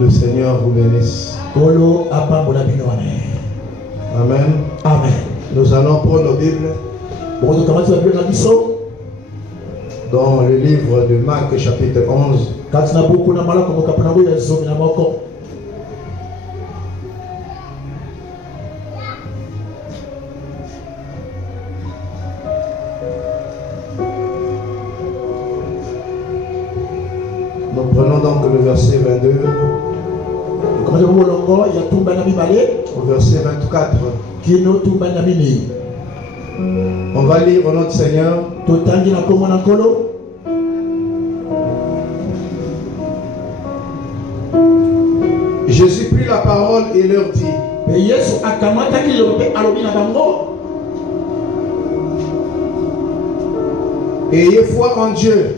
Le Seigneur vous bénisse. Amen. Amen. Nous allons prendre nos Bibles dans le livre de Marc chapitre 11. Nous prenons donc le verset 22 au verset 24. On va lire au nom du Seigneur. Jésus prit la parole et leur dit: ayez foi en Dieu.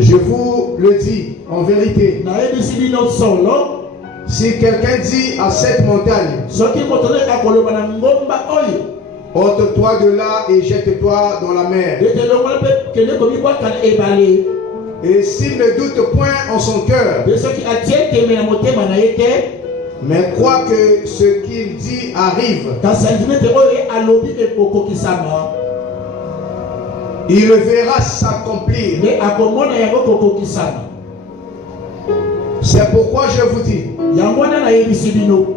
Je vous le dis en vérité, si quelqu'un dit à cette montagne, ôte-toi de là et jette-toi dans la mer, et s'il ne doute point en son cœur, mais croit que ce qu'il dit arrive, il le verra s'accomplir. C'est pourquoi je vous dis,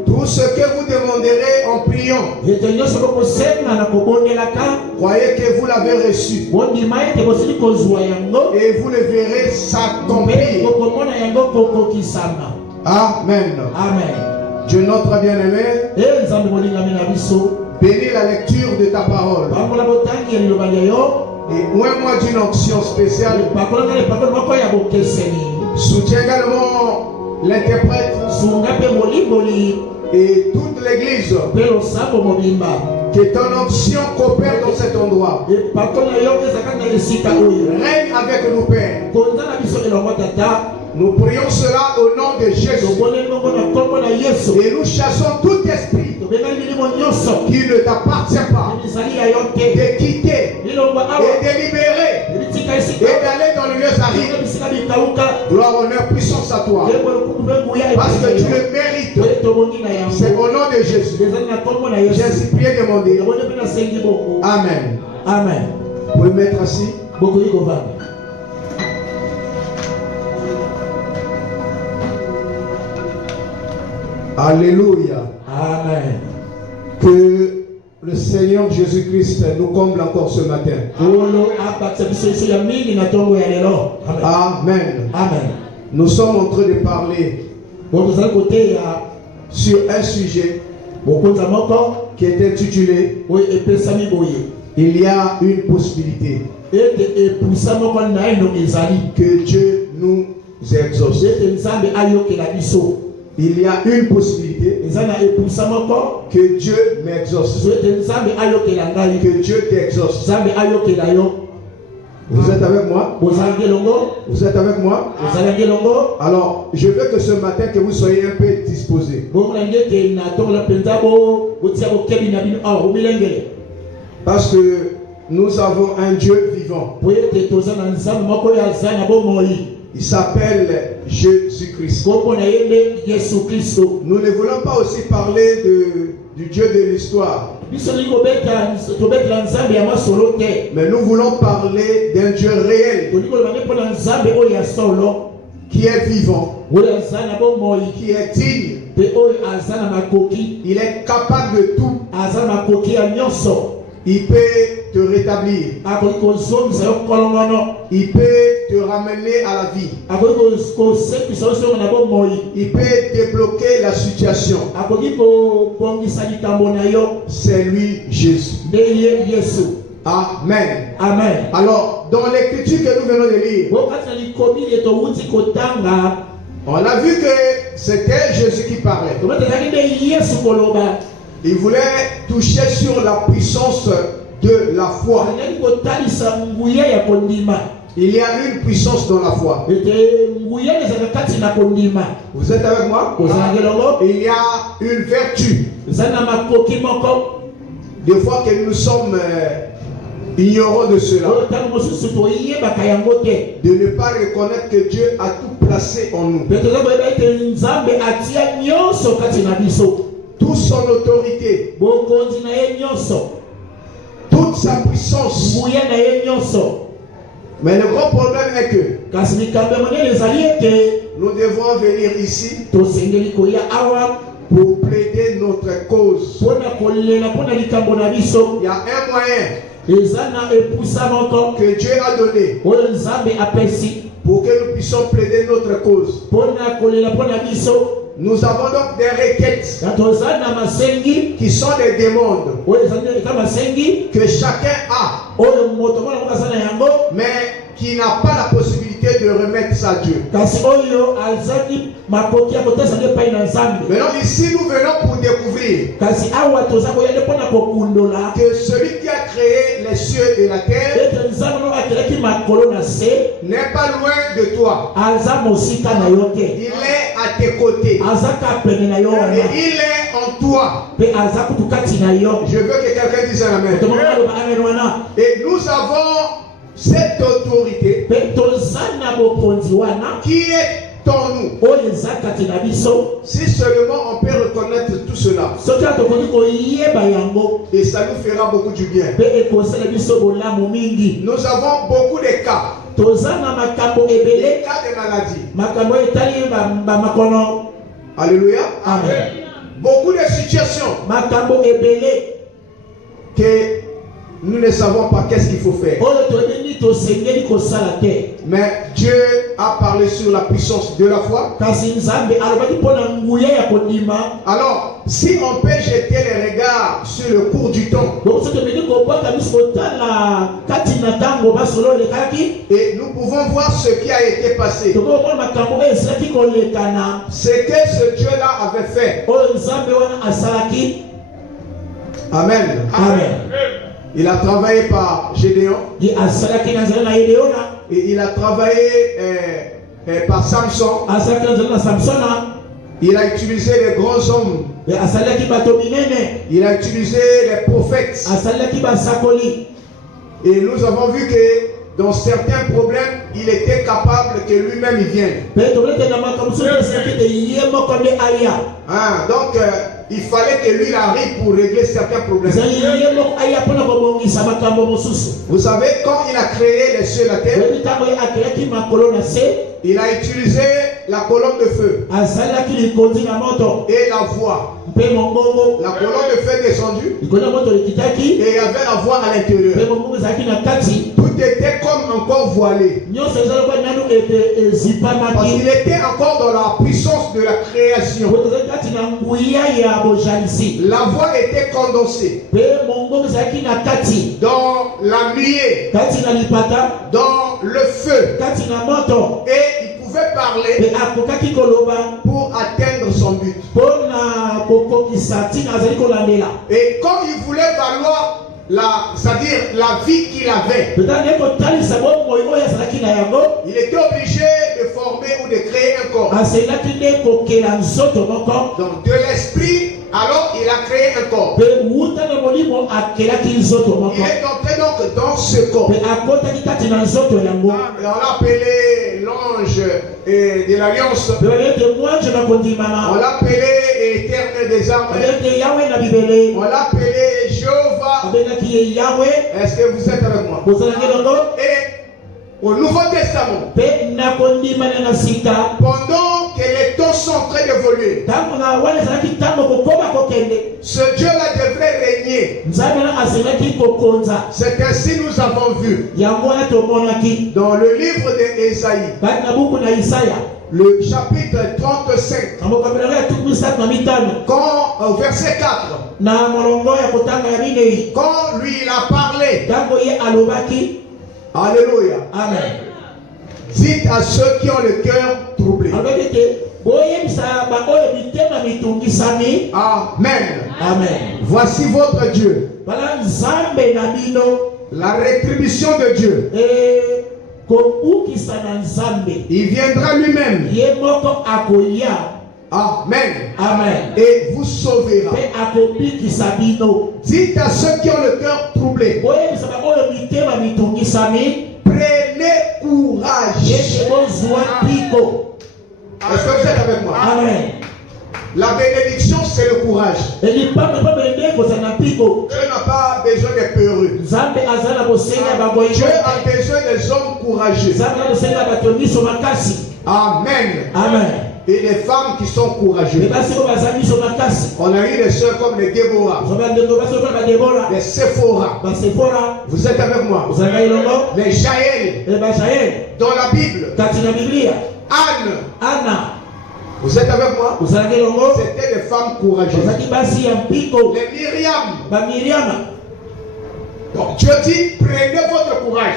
tout ce que vous demanderez en priant, croyez que vous l'avez reçu, et vous le verrez s'accomplir. Amen. Amen. Dieu notre bien-aimé, bénis la lecture de ta parole. Et moi d'une onction spéciale. Soutiens également l'interprète et toute l'église. Que ton onction coopère dans cet endroit. Règne avec nous, Père. Nous prions cela au nom de Jésus. Et nous chassons tout esprit qui ne t'appartient pas de quitter et de libérer et d'aller dans le lieu aride. Gloire, honneur, puissance à toi. Parce que tu le mérites. C'est au nom de Jésus. J'ai ainsi prié et demandé. Amen. Amen. Vous pouvez mettre assis. Alléluia. Amen. Que le Seigneur Jésus-Christ nous comble encore ce matin. Amen. Amen. Nous sommes en train de parler sur un sujet qui est intitulé il y a une possibilité que Dieu nous exauce. Il y a une possibilité que Dieu m'exauce. Que Dieu t'exauce. Vous êtes avec moi? Vous êtes avec moi? Alors, je veux que ce matin que vous soyez un peu disposés. Parce que nous avons un Dieu vivant. Il s'appelle Jésus-Christ. Nous ne voulons pas aussi parler du Dieu de l'histoire. Mais nous voulons parler d'un Dieu réel qui est vivant, qui est digne. Il est capable de tout. Il peut te rétablir. Il peut te ramener à la vie. Il peut débloquer la situation. C'est lui, Jésus. Amen. Amen. Alors, dans l'écriture que nous venons de lire, on a vu que c'était Jésus qui parlait. Il voulait toucher sur la puissance de la foi. Il y a une puissance dans la foi. Vous êtes avec moi? Il y a une vertu. Des fois que nous sommes ignorant de cela, de ne pas reconnaître que Dieu a tout placé en nous. Toute son autorité, toute sa puissance. Mais le grand problème est que nous devons venir ici pour plaider notre cause. Il y a un moyen que Dieu a donné pour que nous puissions plaider notre cause. Nous avons donc des requêtes qui sont des demandes que chacun a, mais qui n'a pas la possibilité de remettre ça à Dieu. Maintenant ici nous venons pour découvrir que celui qui a créé les cieux et la terre n'est pas loin de toi. Il est à tes côtés. Et il est en toi. Je veux que quelqu'un dise amen. Et nous avons cette autorité qui est en nous. Si seulement on peut reconnaître tout cela, et ça nous fera beaucoup du bien. Nous avons beaucoup de cas. Des cas de maladie. Alléluia. Amen. Beaucoup de situations que nous ne savons pas qu'est-ce qu'il faut faire. Mais Dieu a parlé sur la puissance de la foi. Alors, si on peut jeter les regards sur le cours du temps, et nous pouvons voir ce qui a été passé, ce que ce Dieu-là avait fait. Amen. Amen. Il a travaillé par Gédéon. Et il a travaillé par Samson. Il a utilisé les grands hommes. Il a utilisé les prophètes. Et nous avons vu que dans certains problèmes, il était capable que lui-même il vienne. Donc, il fallait que lui arrive pour régler certains problèmes. Vous savez, quand il a créé les cieux et la terre, il a utilisé la colonne de feu et la voix. La colonne de feu est descendue et il y avait la voix à l'intérieur. Tout était comme encore voilé. Parce qu'il était encore dans la puissance de la création. La voix était condensée dans la nuée, dans le feu, et il pouvait parler pour atteindre son but. Et quand il voulait valoir c'est-à-dire la vie qu'il avait, il était obligé de former ou de créer un corps. Donc de l'esprit, alors il a créé un corps. Il est entré donc dans ce corps. Et on l'a appelé l'ange de l'alliance. On l'a appelé éternel des armes. On l'a appelé Jéhovah. Est-ce que vous êtes avec moi? Et au Nouveau Testament, pendant que les temps sont en train d'évoluer, ce Dieu-là devrait régner. C'est ainsi nous avons vu dans le livre d'Ésaïe, le chapitre 35, quand au verset 4, quand lui il a parlé, alléluia, amen, dites à ceux qui ont le cœur troublé, amen, amen, voici votre Dieu, la rétribution de Dieu. Il viendra lui-même Amen. Amen. Et vous sauvera. Dites à ceux qui ont le cœur troublé. Prenez courage. Est-ce que vous êtes avec moi? Amen. La bénédiction, c'est le courage. Dieu n'a pas besoin des peureux. Dieu a besoin des hommes courageux. Amen. Amen. Et les femmes qui sont courageuses. On a eu des sœurs comme les Déborah, les Séphora. Vous êtes avec moi? Les Jaël. Dans la Bible. Anne. Vous êtes avec moi? C'était des femmes courageuses. Les Myriam. Donc Dieu dit, prenez votre courage.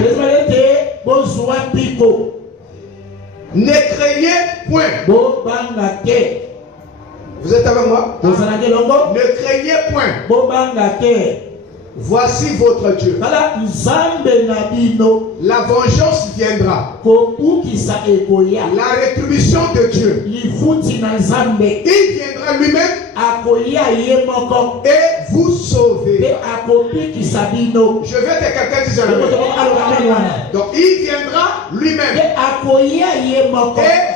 Ne craignez point. Vous êtes avec moi? Ne craignez point. Voici votre Dieu. La vengeance viendra. La rétribution de Dieu. Il viendra lui-même et vous sauver. Je veux que quelqu'un dise Amen. Donc il viendra lui-même et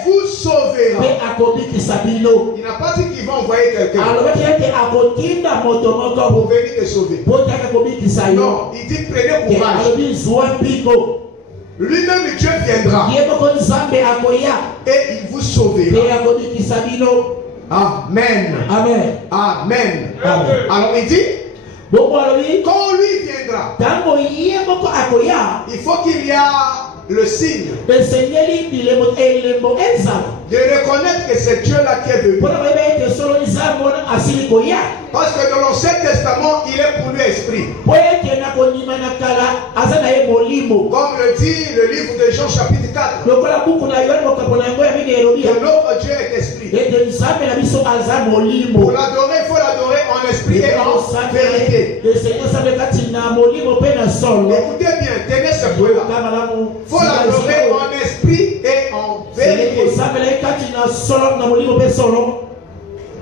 vous sauvera. Il n'a pas dit qu'il va envoyer quelqu'un pour venir te sauver. Non, il dit prenez courage. Lui-même Dieu viendra et il vous sauvera. Amen. Amen. Amen. Alors il dit, quand lui viendra, il faut qu'il y ait le signe de reconnaître que c'est Dieu là qui est venu. Parce que dans l'Ancien Testament, il est pour lui esprit. Comme le dit le livre de Jean chapitre 4. Que notre Dieu est esprit. Pour l'adorer, il faut l'adorer en esprit et en vérité. Écoutez bien, tenez ce point-là. Il faut l'adorer en esprit et en vérité.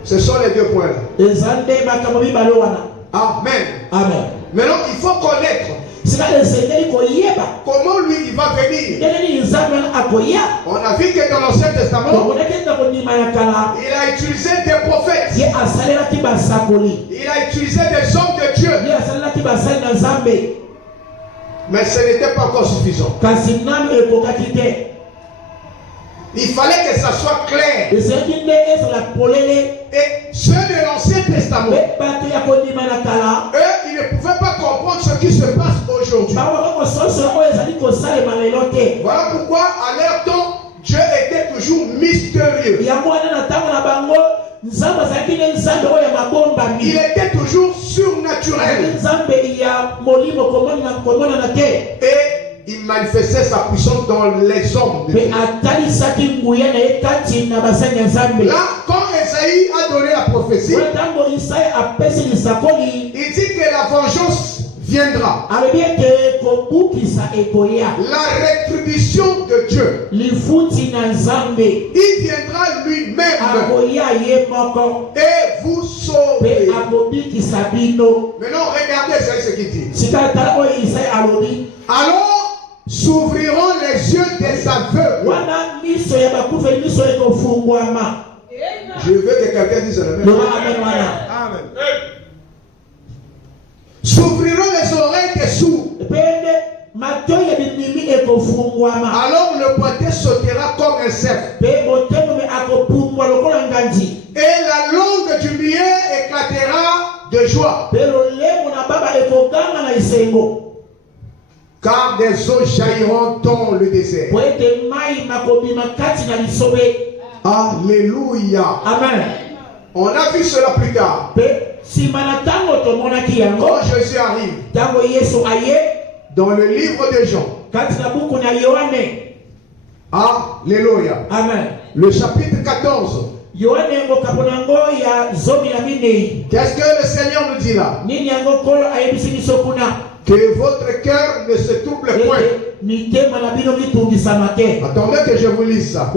Ce sont les deux points là. Amen. Amen. Maintenant, il faut connaître comment lui il va venir. On a vu que dans l'Ancien Testament, il a utilisé des prophètes. Il a utilisé des hommes de Dieu. Mais ce n'était pas encore suffisant. Il fallait que ça soit clair. Et ceux de l'Ancien Testament, eux, ils ne pouvaient pas comprendre ce qui se passe aujourd'hui. Voilà pourquoi à leur temps, Dieu était toujours mystérieux. Il était toujours surnaturel. Et il manifestait sa puissance dans les hommes de Dieu. Là, quand Esaïe a donné la prophétie, il dit que la vengeance viendra. La rétribution de Dieu. Il viendra lui-même et vous sauver. Maintenant, regardez ce qu'il dit. Alors s'ouvriront les yeux des aveugles. Je veux que quelqu'un dise le même. Amen. S'ouvriront les oreilles des sourds. Alors le boiteux sautera comme un cerf. Et la langue du milieu éclatera de joie. Car des eaux jailliront dans le désert. Alléluia. Amen. On a vu cela plus tard. Quand Jésus arrive dans le livre de Jean. Alléluia. Amen. Le chapitre 14. Qu'est-ce que le Seigneur nous dit là? Que votre cœur ne se trouble point. Attendez que je vous lise ça.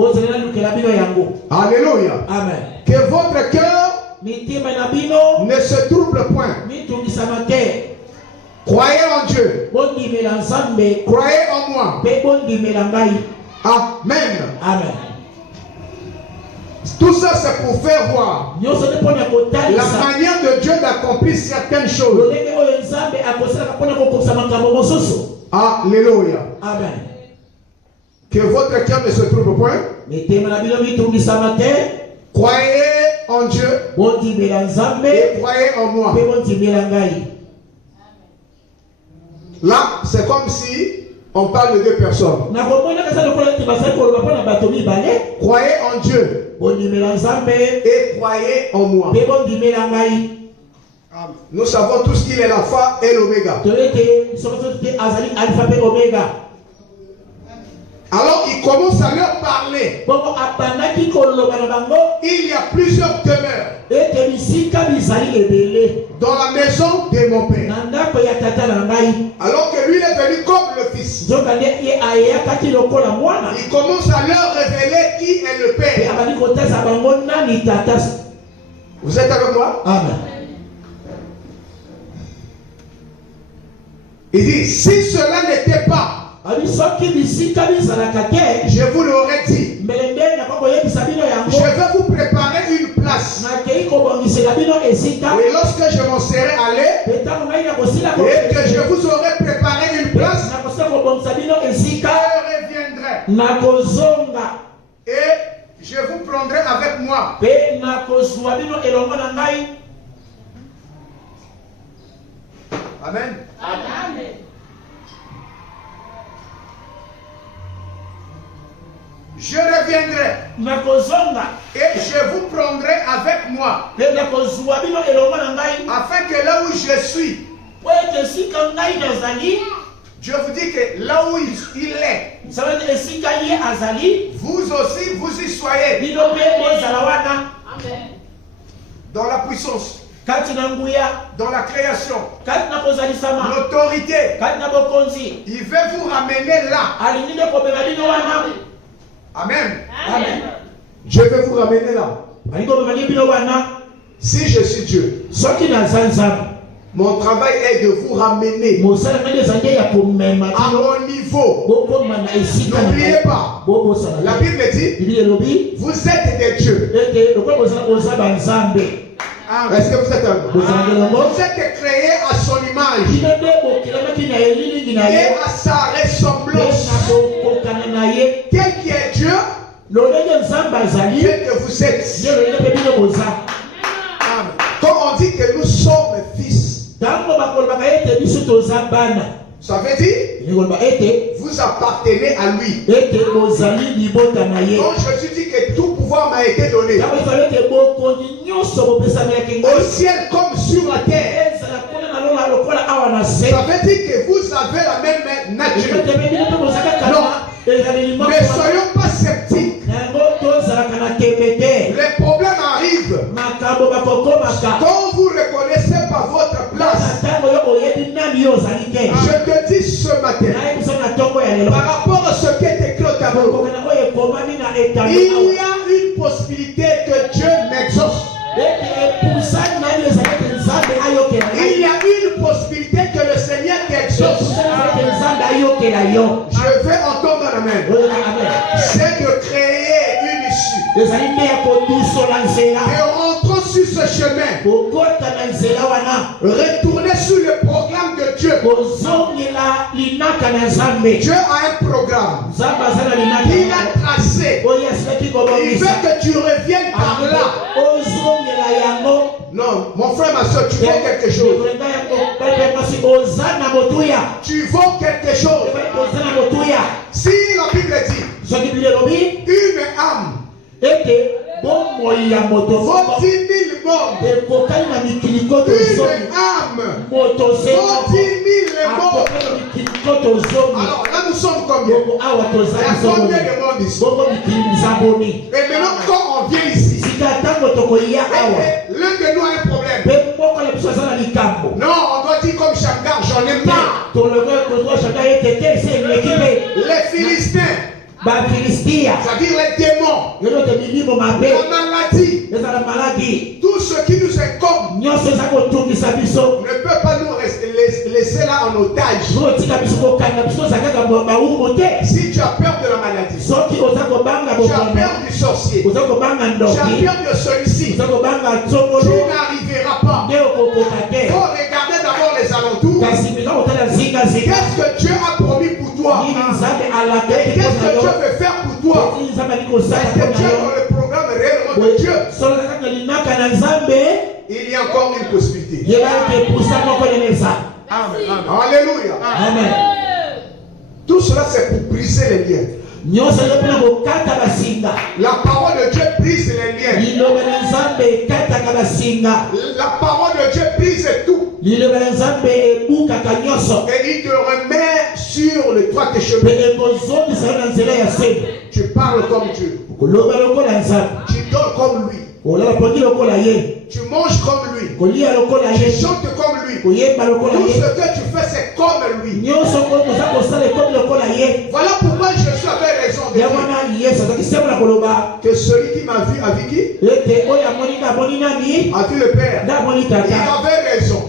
Alléluia. Amen. Que votre cœur ne se trouble point. Croyez en Dieu. Croyez en moi. Amen. Amen. Tout ça, c'est pour faire voir la manière de Dieu d'accomplir certaines choses. Alléluia. Amen. Que votre cœur ne se trouble point. Croyez en Dieu et croyez en moi. Là, c'est comme si on parle de deux personnes. Croyez en Dieu et croyez en moi. Nous savons tous qu'il est l'alpha et l'oméga. Alors il commence à leur parler. Il y a plusieurs demeures dans la maison de mon père. Alors que lui il est venu comme le fils. Il commence à leur révéler qui est le père. Vous êtes avec moi? Amen. Il dit, si cela n'était pas, je vous l'aurais dit. Je vais vous préparer une place. Et lorsque je m'en serai allé, et que je vous aurai préparé une place, je reviendrai. Et je vous prendrai avec moi. Amen. Amen. Je reviendrai et je vous prendrai avec moi, afin que là où je suis, je vous dis que là où il est, vous aussi vous y soyez. Dans la puissance, dans la création, l'autorité, il veut vous ramener là. Amen. Amen. Je vais vous ramener là. Si je suis Dieu, mon travail est de vous ramener à mon niveau. N'oubliez pas, la Bible dit, vous êtes des dieux. Est-ce que vous êtes un homme? Vous êtes créés à son image et à sa ressemblance. Quel qui est Dieu, quel que vous êtes. Quand on dit que nous sommes fils, ça veut dire vous appartenez à lui. Quand Jésus dit que tout pouvoir m'a été donné au ciel comme sur la terre, ça veut dire que vous avez la même nature. Non, mais soyons pas sceptiques. Les problèmes arrivent quand vous ne reconnaissez pas votre place. Je te dis ce matin, par rapport à ce qui est écrit au tableau, il y a une possibilité que Dieu m'exauce. Il y a une possibilité que le Seigneur t'exauce. Je vais entendre l'amen. C'est de créer une issue. Et rentrons sur ce chemin. Retournez sur le programme de Dieu. Dieu a un programme. Il a tracé. Il veut que tu reviennes par là. Non, mon frère, ma soeur, tu vaux quelque chose. Tu vaux quelque chose. Si la Bible dit une âme vaut 10 000 morts, une âme vaut 10 000 morts. Alors là nous sommes combien? Il y a combien de monde ici? Et maintenant quand on vient ici, l'un de nous a un problème. Non, on doit dire comme Shamgar, j'en ai marre. Les Philistins, c'est-à-dire les démons, la maladie, tout ce qui nous incombe ne peut pas nous laisser là en otage. Si tu as peur de la maladie, tu as peur du sorcier, tu as peur de celui-ci, tu n'arriveras pas. Il faut regarder d'abord les alentours. Qu'est-ce que Dieu a promis pour toi? Qu'est-ce que Dieu veut faire pour toi? Est-ce que tu es dans le programme réellement de Dieu? Il y a encore une possibilité. Alléluia. Amen. Tout cela c'est pour briser les liens. La parole de Dieu brise les liens. La parole de Dieu brise tout. Et il te remet sur le toit tes cheveux. Tu parles comme Dieu. Tu dors comme lui. Tu manges comme lui. Tu chantes comme lui. Tout ce que tu fais, c'est comme lui. Voilà pourquoi je suis avec raison de dire que celui qui m'a vu a vu qui? A vu le Père. Il avait raison.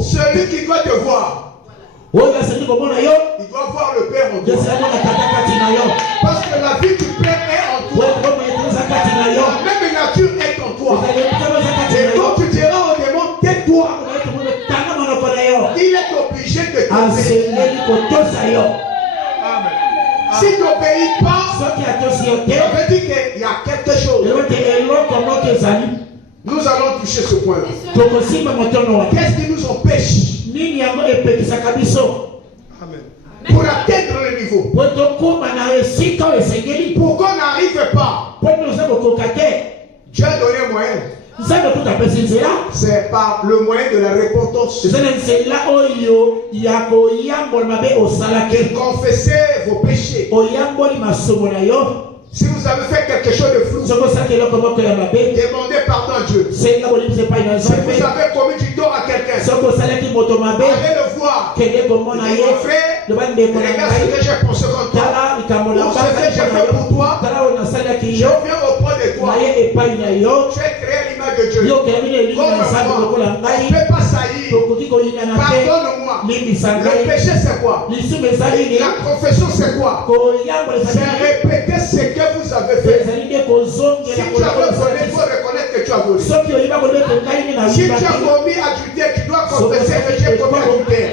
Celui qui doit te voir, il doit voir le Père en toi. Parce que la vie du Père est en toi. La même nature est en toi. Et quand tu diras au démon, tais-toi, il est obligé de t'obéir. Si tu n'obéis pas, ça veut dire qu'il y a quelque chose. Nous allons toucher ce point-là. Qu'est-ce qui nous empêche? Amen. Pour atteindre le niveau. Pour qu'on n'arrive pas. Dieu a donné un moyen. C'est par le moyen de la repentance. Confessez vos péchés. Si vous avez fait quelque chose de flou, demandez pardon à Dieu. Si vous avez commis du tort à quelqu'un, allez le voir. Mon frère, regarde ce que j'ai pensé contre toi. Ou ce que j'ai fait pour toi. Je viens auprès de toi. Tu es créé à l'image de Dieu. Comme moi, on ne peut pas saillir. Pardonne-moi. Le péché c'est quoi? La confession c'est quoi? C'est répéter ce que vous avez fait. Si tu as volé, il faut reconnaître que tu as volé. Si tu as commis adultère, tu dois confesser que j'ai commis adultère.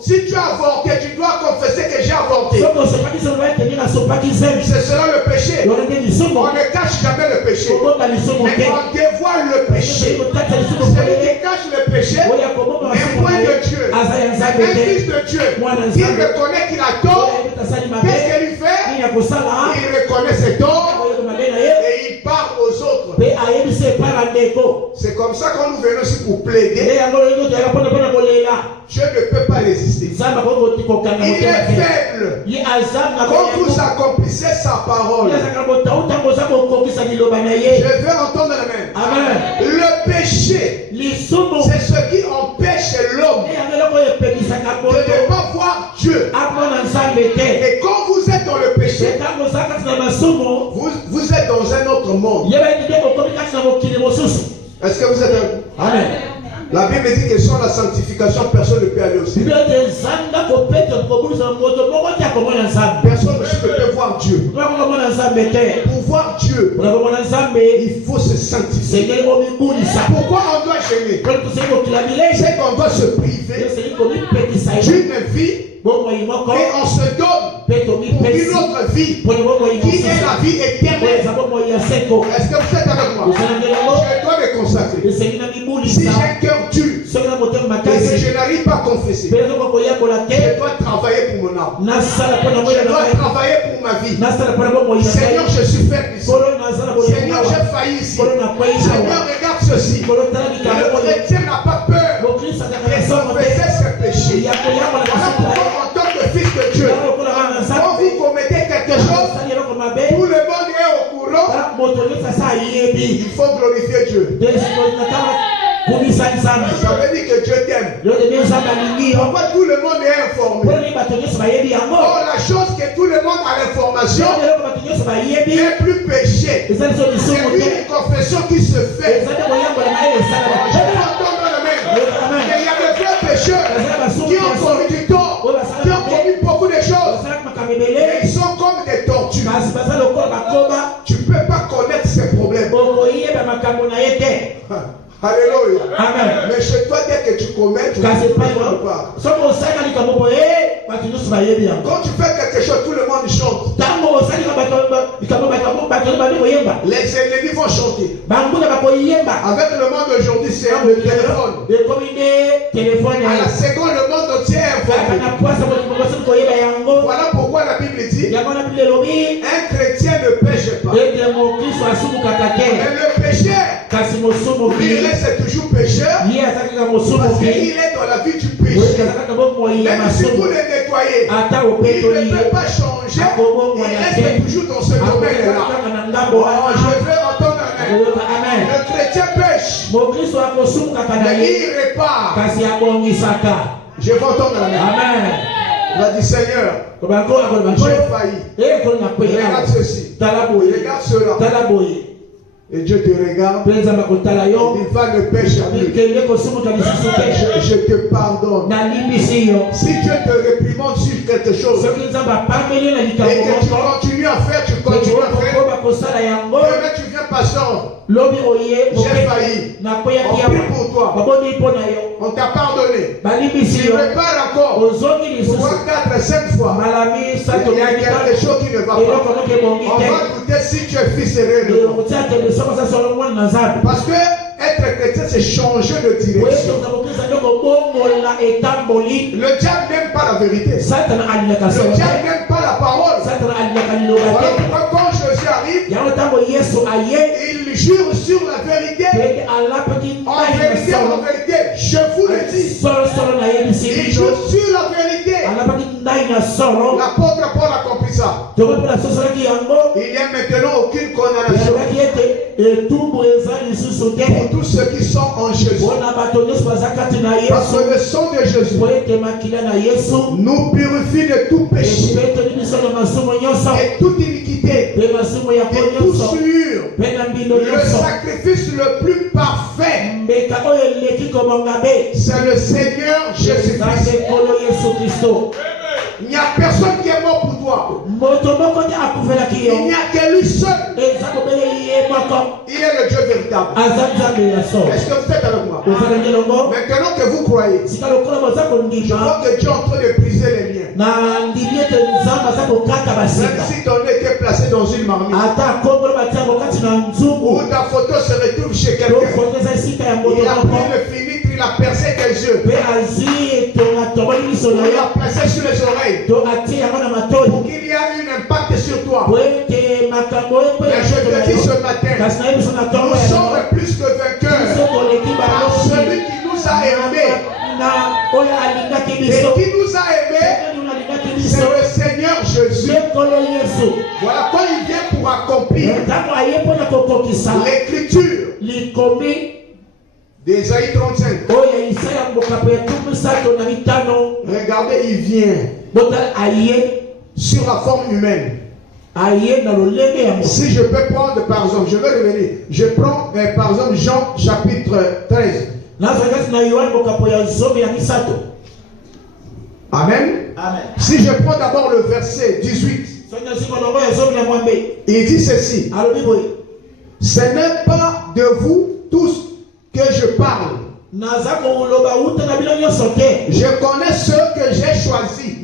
Si tu as avorté, tu dois confesser que j'ai avorté. C'est cela le péché. On ne cache jamais le péché, mais on dévoile le péché. Celui qui cache le péché, un point de Dieu, un fils de Dieu, il reconnaît qu'il a tort. Qu'est-ce qu'il fait? Il reconnaît ses torts et il parle aux autres. C'est comme ça qu'on nous venons ici pour plaider. Dieu ne peut pas résister. Il est faible. Quand vous accomplissez sa parole, je veux entendre la main. Amen. Le péché, c'est ce qui empêche l'homme de ne pas voir Dieu. Et quand vous êtes dans le péché, vous êtes dans un autre monde. Est-ce que vous êtes un... Amen. La Bible dit que sans la sanctification, personne ne peut aller au ciel. Personne ne peut voir Dieu. Pour voir Dieu, il faut se sanctifier. Pourquoi on doit gêner? C'est qu'on doit se priver d'une vie et on se donne pour une autre vie qui est la vie éternelle. Est-ce que vous êtes avec moi? Je dois me consacrer. Si j'ai un cœur dur et que je n'arrive pas à confesser, je dois travailler pour mon âme. Je dois travailler pour ma vie. Seigneur, je suis faible ici. Seigneur, j'ai failli ici. Seigneur, regarde ceci. Le chrétien n'a pas peur de confesser ses péchés. Voilà pourquoi en tant que fils de Dieu, quand vous commettez quelque chose, tout le monde est au courant. Il faut glorifier Dieu. Ça veut dire que Dieu t'aime. Pourquoi tout le monde est informé? Oh, la chose que tout le monde a l'information n'est plus péché. C'est une confession qui se fait. Je peux entendre l'amen. Il y a des vrais pécheurs qui ont commis du tort, qui ont commis beaucoup de choses. Mais ils sont comme des tortues. Tu ne peux pas connaître ces problèmes. Alléluia. Amen. Mais chez toi, dès que tu commets, tu ne sais pas. Quand tu fais quelque chose, tout le monde chante. Les ennemis vont chanter. Avec le monde d'aujourd'hui, c'est le téléphone. À la seconde, le monde entier est informé. Voilà pourquoi la Bible dit un chrétien ne pêche pas. Mais le pécheur, lui, il reste toujours pécheur. Parce qu'il est dans la vie du péché. Même si vous le nettoyez, il ne peut pas changer. Il reste toujours dans ce domaine-là. Oh, je veux entendre un amen. Le chrétien pêche, mais il répare. Je veux entendre un amen. Il va dire Seigneur, j'ai failli. Regarde ceci. Regarde cela. Et Dieu te regarde. Il va ne pêcher plus. Je te pardonne. Si Dieu te réprimande sur quelque chose et que tu continues à faire, demain tu viens pasteur. J'ai failli. On prie pour toi. On t'a pardonné. Tu répares encore 3, 4, 5 fois. Il y a quelque chose qui ne va pas. On va douter si tu es fils et réellement. Parce que être chrétien, c'est changer de direction. Le diable n'aime pas la vérité. Le diable n'aime pas la parole. Voilà pourquoi quand Jésus arrive, il jure sur la vérité. En vérité, je vous le dis. Il jure sur la vérité. L'apôtre Paul accomplit ça. Il n'y a maintenant aucune condamnation pour tous ceux qui sont en Jésus. Parce que le sang de Jésus nous purifie de tout péché et toute iniquité et tout souillure. Le sacrifice le plus parfait, c'est le Seigneur Jésus-Christ. Il n'y a personne qui est mort pour toi. Il n'y a que lui seul. Il est le Dieu véritable. Est-ce que vous êtes avec moi? Maintenant que vous croyez, je vois que Dieu est en train de briser les liens. Même si ton nez était placé dans une marmite, ou ta photo se retrouve chez quelqu'un, il a pris le finitre, il a percé tes yeux, il a placé sur les oreilles pour qu'il y ait un impact sur toi. Mais je te dis ce matin, nous sommes plus que vainqueurs par celui qui nous a aimés. Et qui nous a aimés, c'est le Seigneur Jésus. Voilà, quand il vient pour accomplir l'écriture d'Ésaïe 35. Regardez, il vient sur la forme humaine. Si je peux prendre par exemple, je vais revenir. Je prends par exemple Jean chapitre 13. Amen. Amen. Si je prends d'abord le verset 18, il dit ceci. Ce n'est pas de vous tous que je parle. Je connais ceux que j'ai choisis.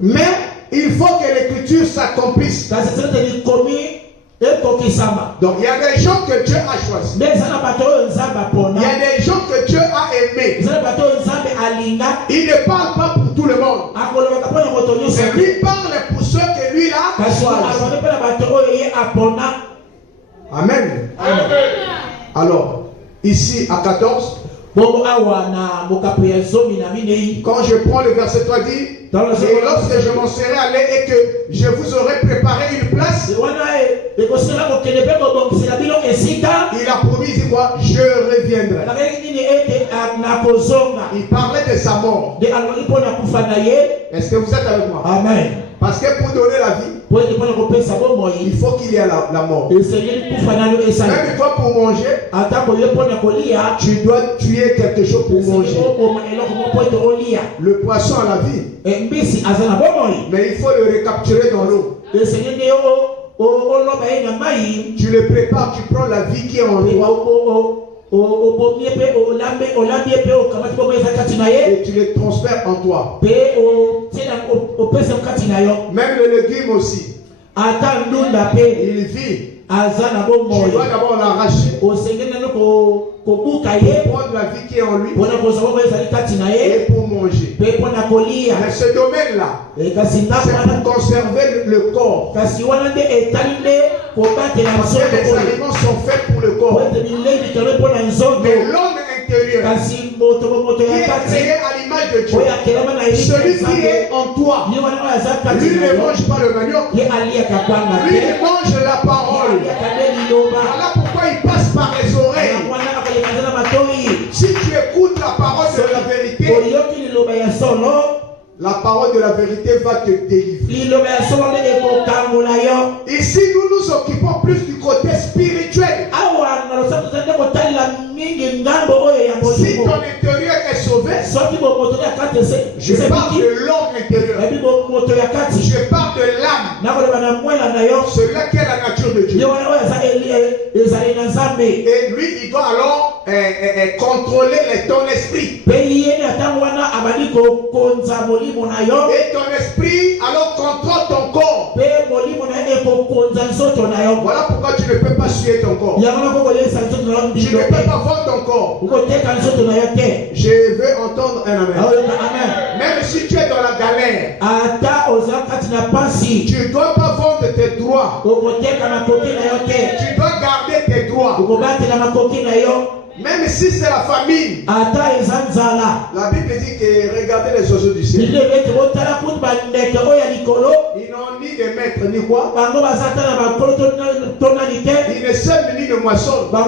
Mais il faut que l'écriture s'accomplisse. Donc il y a des gens que Dieu a choisis. Il y a des gens que Dieu a aimés. Il ne parle pas pour tout le monde. Mais lui parle pour ceux que lui a choisis. Amen. Amen. Alors, ici à 14, quand je prends le verset 3 dit, et lorsque je m'en serai allé et que je vous aurai préparé une place, place, il a promis, il dit quoi? Je reviendrai. Il parlait de sa mort. Est-ce que vous êtes avec moi? Amen. Parce que pour donner la vie, il faut qu'il y ait la mort. Même une fois pour manger, tu dois tuer quelque chose pour manger. Le poisson a la vie, mais il faut le recapturer dans l'eau. Tu le prépares, tu prends la vie qui est en lui et tu le transfères en toi. Même le légume aussi, il vit. Tu dois d'abord l'arracher pour prendre la vie qui est en lui et pour manger. Mais ce domaine-là, c'est pour conserver le corps. Parce que les aliments sont faits pour le corps. Mais l'homme intérieur, qui est créé à l'image de Dieu, celui qui est en toi, lui ne mange pas le manioc, lui mange la parole. Voilà pourquoi il passe par les oreilles. Si tu écoutes la parole de la vérité, la parole de la vérité va te délivrer. Ici, nous nous occupons plus du côté spirituel. Si ton intérieur est sauvé, je parle de l'homme intérieur. Je parle de l'âme. Celui-là qui est la nature de Dieu. Et lui, il doit alors contrôler ton esprit. Et ton esprit alors contrôle ton corps. Voilà pourquoi tu ne peux pas suer ton corps. Tu ne peux pas vendre ton corps. Je veux entendre un amen. Même si tu es dans la galère, tu ne dois pas vendre tes droits. Tu dois garder tes droits. Même si c'est la famine. La Bible dit que regardez les oiseaux du ciel. Ils n'ont ni de maître ni quoi. Ils ne sèment ni de moissonnent. Mais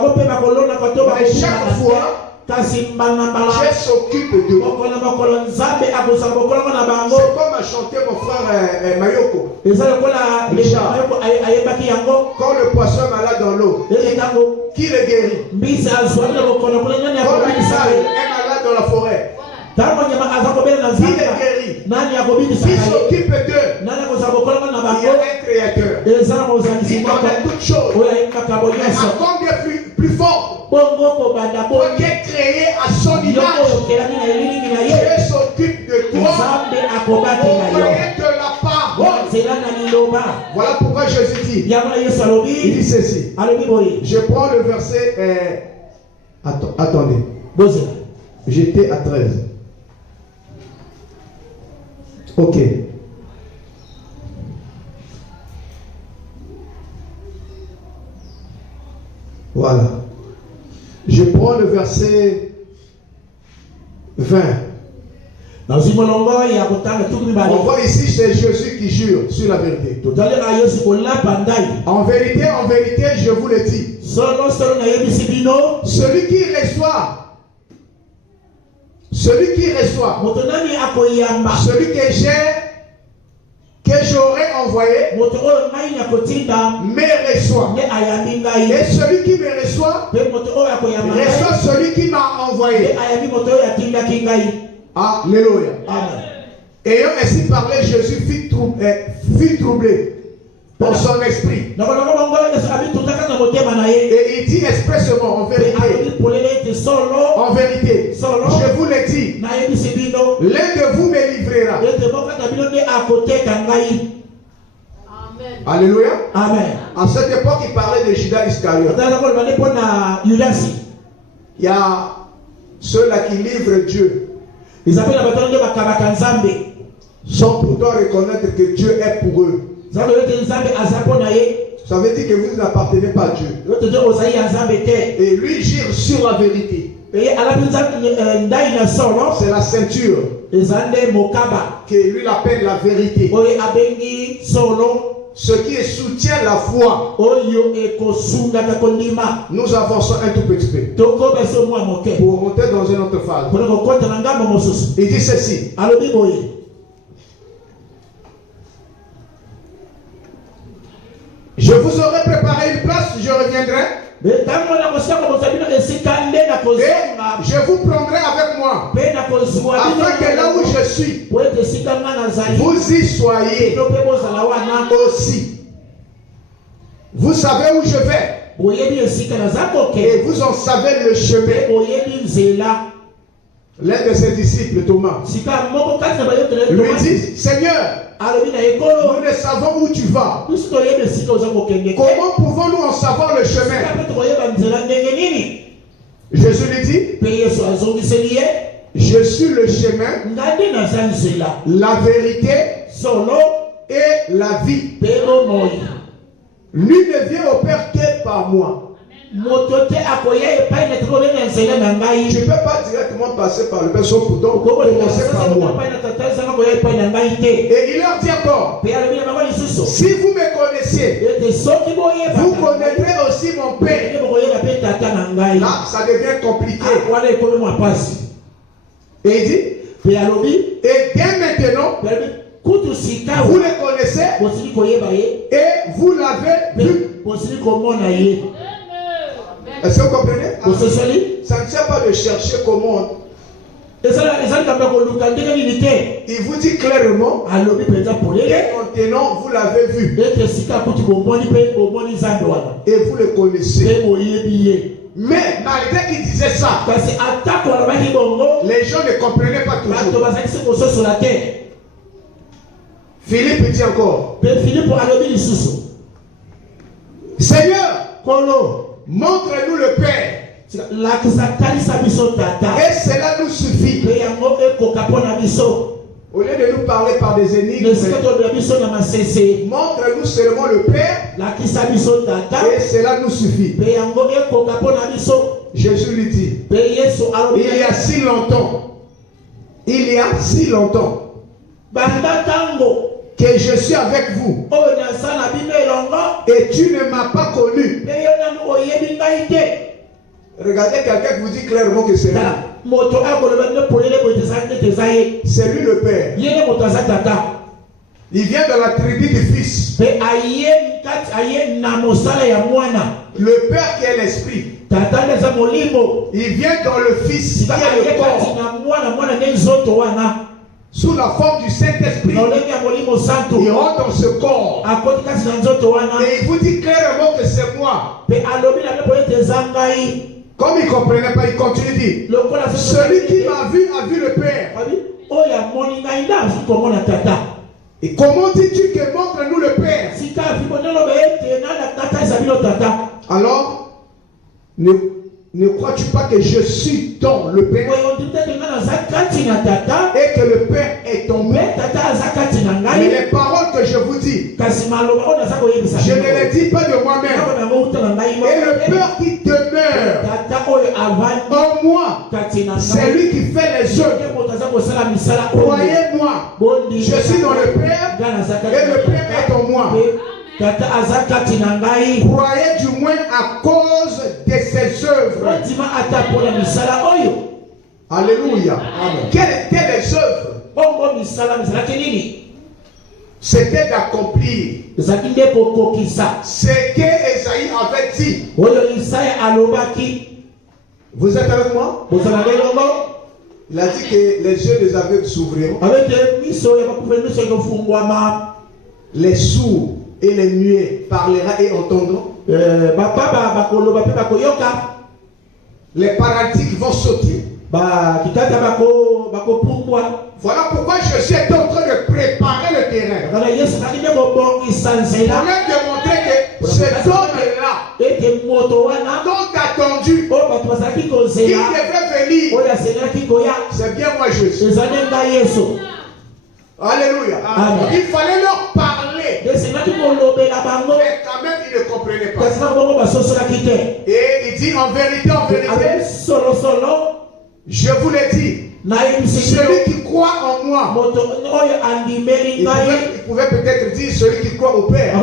chaque fois, Dieu s'occupe d'eux. C'est comme a chanté mon frère Mayoko. Quand le poisson est malade dans l'eau, qui le guérit? Quand l'animal est malade dans la forêt, qui les guérit? Qui s'occupe d'eux? Il y a un créateur. Il connaît toutes choses. Mais à combien plus fort? On est créé à son image. Dieu s'occupe de toi pour moyen de la parole. Voilà pourquoi Jésus dit, il dit ceci. Je prends le verset. Attendez. J'étais à 13. Ok. Voilà. Je prends le verset 20. On voit ici, c'est Jésus qui jure sur la vérité. En vérité, je vous le dis. Celui qui reçoit, celui que j'aurais envoyé me reçoit. Et celui qui me reçoit celui qui m'a envoyé. Alléluia. Ayant ainsi parlé, Jésus fut troublé dans son esprit. Et il dit expressément, en vérité, je vous le dis, l'un de vous me livrera. Alléluia. Amen. À cette époque, il parlait de Judas Iscariote. Il y a ceux-là qui livrent Dieu sans pourtant reconnaître que Dieu est pour eux. Ça veut dire que vous n'appartenez pas à Dieu. Et lui gire sur la vérité. C'est la ceinture que lui appelle la vérité. ce qui soutient la foi. Nous avançons un tout petit peu pour rentrer dans une autre phase. Il dit ceci. Je vous aurai préparé une place, je reviendrai. Et je vous prendrai avec moi, afin que là où je suis, vous y soyez aussi. Vous savez où je vais, et vous en savez le chemin. L'un de ses disciples, Thomas, lui dit, Seigneur, nous ne savons où tu vas. Comment pouvons-nous en savoir le chemin? Jésus lui dit, je suis le chemin, la vérité et la vie. Lui ne vient au Père que par moi. Tu ne peux pas directement passer par le Père, sauf pourtant commencer par moi. Et il leur dit encore, si vous me connaissiez, vous connaîtrez aussi mon Père. Là, ça devient compliqué. Et il dit, et bien maintenant, vous le connaissez et vous l'avez vu. Est-ce que vous comprenez? Ça ne sert pas de chercher comment. Il vous dit clairement, et maintenant vous l'avez vu. Et vous le connaissez. Mais malgré qu'il disait ça, les gens ne comprenaient pas toujours. Philippe dit encore, Seigneur, montre-nous le Père. Et cela nous suffit. Au lieu de nous parler par des énigmes, montre-nous seulement le Père. Et cela nous suffit. Jésus lui dit, il y a si longtemps que je suis avec vous et tu ne m'as pas connu. Regardez quelqu'un qui vous dit clairement que c'est lui. C'est lui le Père. Il vient de la tribu du Fils. Le Père qui est l'Esprit. Il vient dans le Fils qui est le corps. Sous la forme du Saint-Esprit. Il rentre dans ce corps. Et il vous dit clairement que c'est moi. Comme il ne comprenait pas, il continue de dire, celui qui m'a vu a vu le Père. Et comment dis-tu que montre-nous le Père? Alors, ne crois-tu pas que je suis dans le Père et que le Père est ton Père? Mais les paroles que je vous dis, je ne les dis pas de moi-même. Et le Père qui demeure en moi, c'est lui qui fait les œuvres. Croyez-moi, je suis dans le Père et le Père est en moi. Croyez du moins à cause de ses œuvres. Alléluia. Amen. Quelles étaient les œuvres? C'était d'accomplir ce que Esaïe avait dit. Vous êtes avec moi? Il a dit que les yeux des aveugles s'ouvriront. Les sourds et les muets parleront et entendront. Les paralytiques vont sauter. Voilà pourquoi je suis en train de préparer le terrain. Pour leur démontrer que cet homme-là, tant attendu, qui devait venir, c'est bien moi Jésus. Alléluia. Amen. Il fallait leur parler. Mais quand même, ils ne comprenaient pas. Et il dit en vérité, je vous l'ai dit. Celui qui croit en moi. Il pouvait peut-être dire celui qui croit au Père.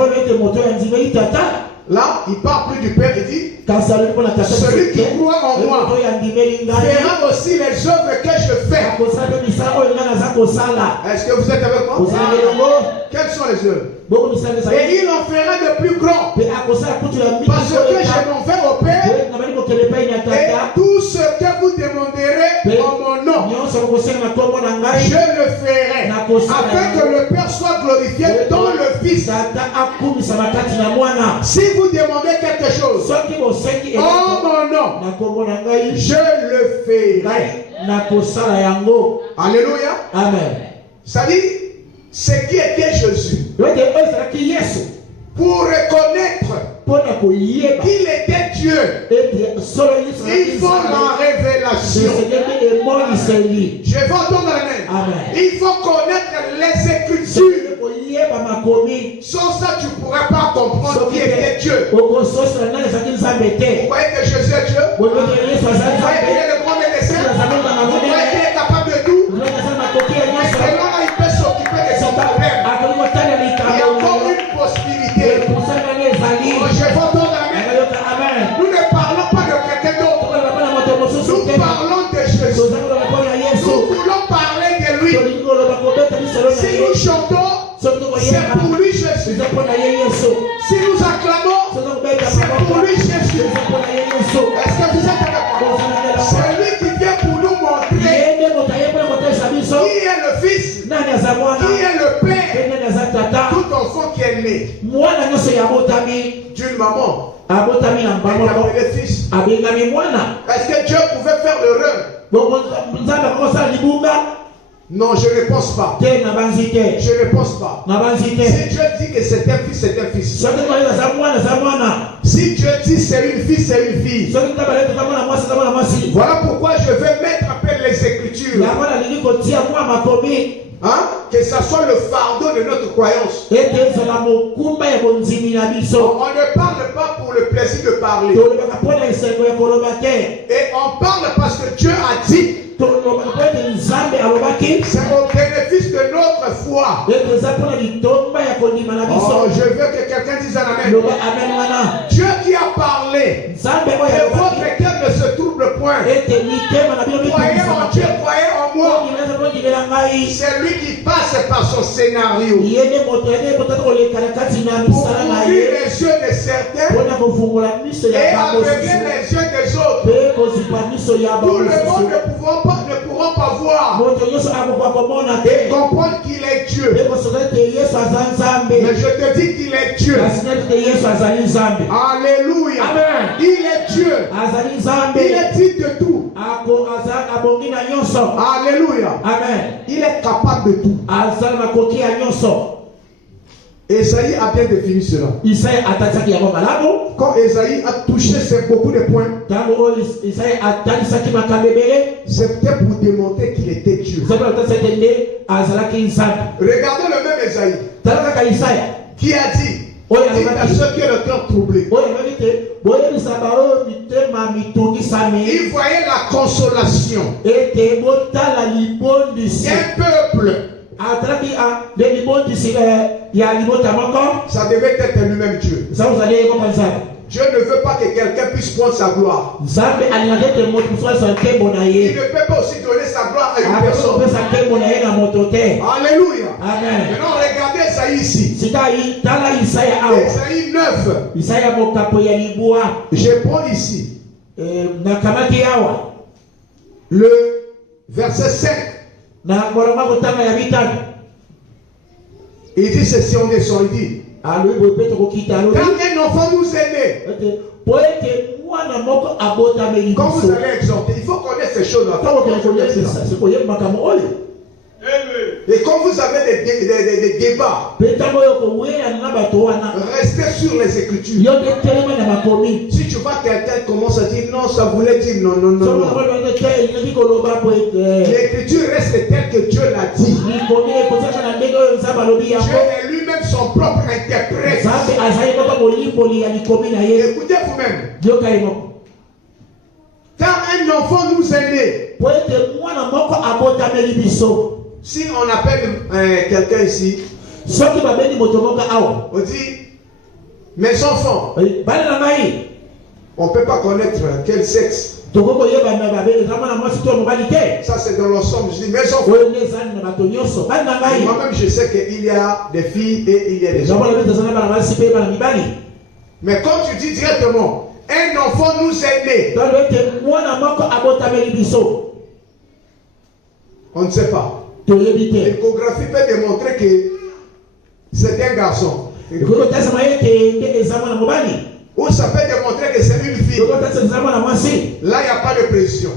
Là, il parle plus du Père, il dit celui qui croit en moi verra aussi les œuvres que je fais. Est-ce que vous êtes avec moi? Quelles sont les œuvres? Et il en fera de plus grand. Parce que je m'en vais au Père. Et tout ce que vous demanderez en mon nom, je le ferai. Afin que le Père soit glorifié dans le Fils. Si vous demandez quelque chose en mon nom, je le ferai. Alléluia. Amen. Ça dit, ce qui était Jésus. Pour reconnaître qu'il était Dieu, il faut la révélation. Je vais entendre la main. Il faut connaître les Écritures. Sans ça, tu ne pourras pas comprendre qui était Dieu. Vous croyez que Jésus est Dieu? Vous croyez qu'il est le grand médecin? Vous croyez qu'il est capable de tout? Mais là, il peut s'occuper de son problème. Il y a encore une possibilité. Oh, je vais entendre la main. Nous ne parlons pas de quelqu'un d'autre. Nous parlons de Jésus. Nous voulons parler de lui. Si nous chantons, c'est pour lui Jésus. Si nous acclamons, c'est pour lui Jésus. Est-ce que vous êtes avec moi? C'est lui qui vient pour nous montrer qui est le Fils, qui est le Père. Tout enfant qui est né d'une maman est appelé fils. Est-ce que Dieu pouvait faire l'erreur? Non, je ne pense pas. Je ne pense pas. Si Dieu dit que c'est un fils, c'est un fils. Si Dieu dit c'est une fille, c'est une fille. Voilà pourquoi je vais mettre un peu les Écritures. Que ça soit le fardeau de notre croyance. On ne parle pas pour le plaisir de parler. Et on parle parce que Dieu a dit. C'est au bénéfice de notre foi. Oh, je veux que quelqu'un dise amen. Dieu qui a parlé. Et votre cœur ne se trouble point. Croyez en Dieu, croyez en moi. C'est lui qui passe par son scénario. Pour ouvrir les yeux de certains et aveugler les yeux des autres. Tout le monde ne pourront pas voir et comprendre qu'il est Dieu. Mais je te dis qu'il est Dieu. Alléluia. Amen. Il est Dieu. Il est dit de tout. Alléluia. Amen. Il est capable de tout. Esaïe a bien défini cela. Quand Esaïe a touché beaucoup de points, c'était pour démontrer qu'il était Dieu. Regardez le même Esaïe qui a dit dites à ceux qui ont le cœur troublé. Il voyait la consolation. Un peuple. Ça devait être lui-même Dieu. Dieu ne veut pas que quelqu'un puisse prendre sa gloire. Il ne peut pas aussi donner sa gloire à une personne. Alléluia. Amen. Maintenant, regardez Esaïe ici. Esaïe 9. Je prends ici le verset 5. Il dit ceci, on descend, il dit quand un enfant nous est né, quand vous allez exhorter, il faut connaître ces choses-là. Et quand vous avez des débats, restez sur les Écritures. Si tu vois quelqu'un commence à dire non, ça voulait dire non. L'Écriture reste telle que Dieu l'a dit. Dieu est lui-même son propre interprète. Écoutez vous-même. Quand un enfant nous est né, Si on appelle quelqu'un ici, on dit, mes enfants, on ne peut pas connaître quel sexe. Ça c'est dans l'ensemble. Je dis mes enfants. Moi-même je sais qu'il y a des filles et il y a des hommes. Mais quand tu dis directement, un enfant nous est né, on ne sait pas. L'échographie peut démontrer que c'est un garçon. Ou ça peut démontrer que c'est une fille. Là, il n'y a pas de pression.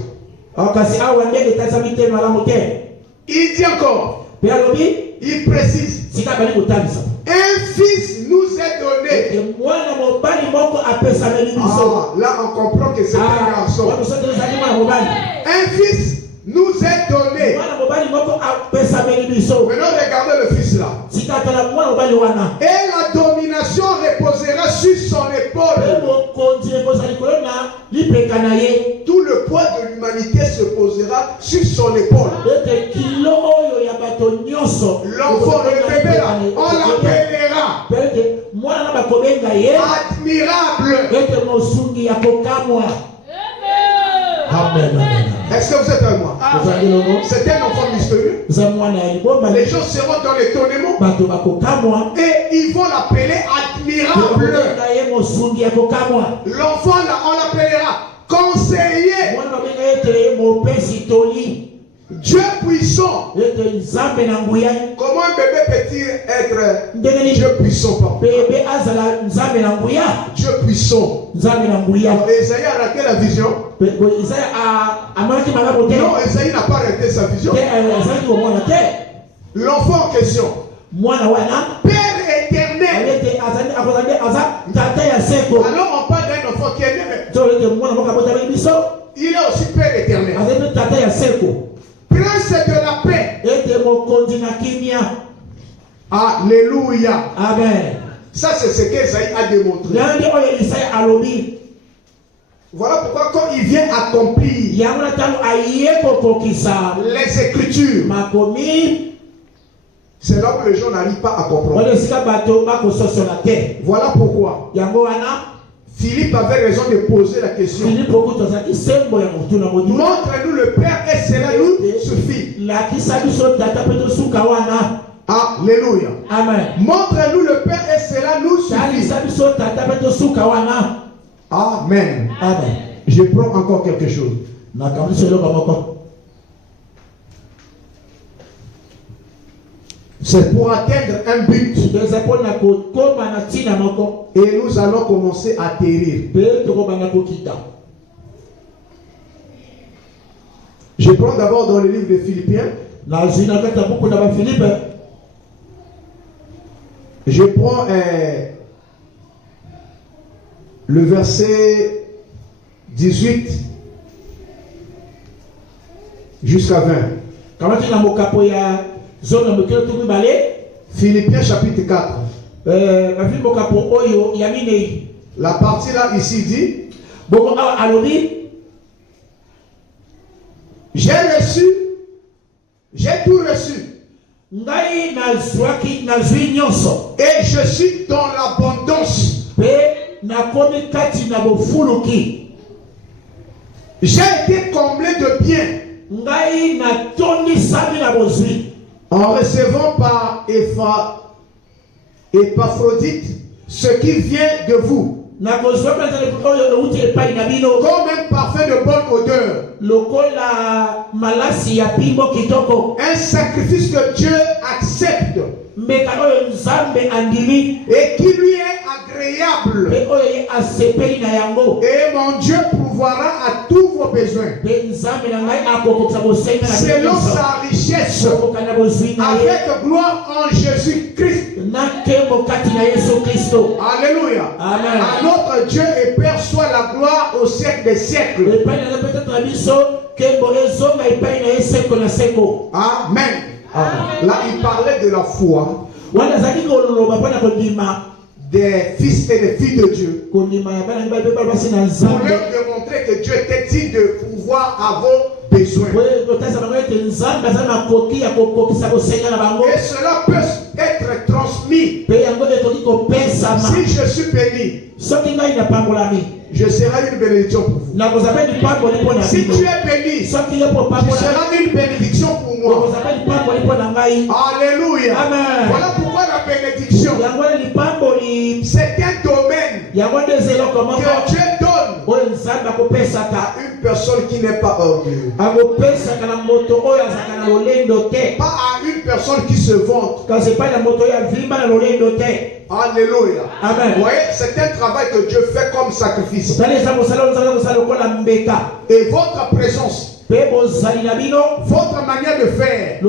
Il dit encore, il précise, un fils nous est donné. Là, on comprend que c'est un garçon. Un fils nous est donné. Maintenant, regardez le fils là. Et la domination reposera sur son épaule. Tout le poids de l'humanité se posera sur son épaule. L'enfant, le bébé là, on l'appellera admirable. Amen. Est-ce que vous êtes avec moi? C'est un enfant mystérieux. Les gens seront dans l'étonnement et ils vont l'appeler admirable. L'enfant là, on l'appellera conseiller. Dieu puissant. Comment un bébé peut-il être Dieu puissant, papa? Dieu puissant. Esaïe a raté la vision. Non, Esaïe n'a pas raté sa vision. L'enfant en question, Père éternel. Alors on parle d'un enfant qui est né. Il est aussi Père éternel. Prince de la paix. Alléluia. Amen. Ça c'est ce qu'Esaïe a démontré. Voilà pourquoi quand il vient accomplir les Écritures, c'est là où les gens n'arrivent pas à comprendre. Voilà pourquoi Philippe avait raison de poser la question. Montre-nous le Père et cela nous suffit. Alléluia. Amen. Montre-nous le Père et cela nous suffit. Amen. Amen. Je prends encore quelque chose. C'est pour atteindre un but. Et nous allons commencer à atterrir. Je prends d'abord dans le livre de Philippiens. Je prends le verset 18 jusqu'à 20. Philippiens chapitre 4. La partie là ici dit, j'ai tout reçu. Et je suis dans l'abondance. J'ai été comblé de biens en recevant par Épaphrodite ce qui vient de vous, comme un parfum de bonne odeur, un sacrifice que Dieu accepte et qui lui est agréable, et mon Dieu pourvoira à tous vos besoins selon sa richesse avec gloire en Jésus-Christ. Alléluia. Amen. À notre Dieu et Père soit la gloire au siècle des siècles. Amen. Là, il parlait de la foi des fils et des filles de Dieu, pour leur démontrer que Dieu était digne de pouvoir à vos besoins. Et cela peut être transmis. Si je suis béni, je serai une bénédiction pour vous. Si tu es béni, tu seras une bénédiction pour moi. Alléluia. Amen. Voilà pourquoi la bénédiction, c'est un domaine que Dieu donne à une personne qui n'est pas orgueilleuse. Pas à une personne qui se vante. Alléluia. Amen. Vous voyez, c'est un travail que Dieu fait comme sacrifice. Et votre présence, votre manière de faire,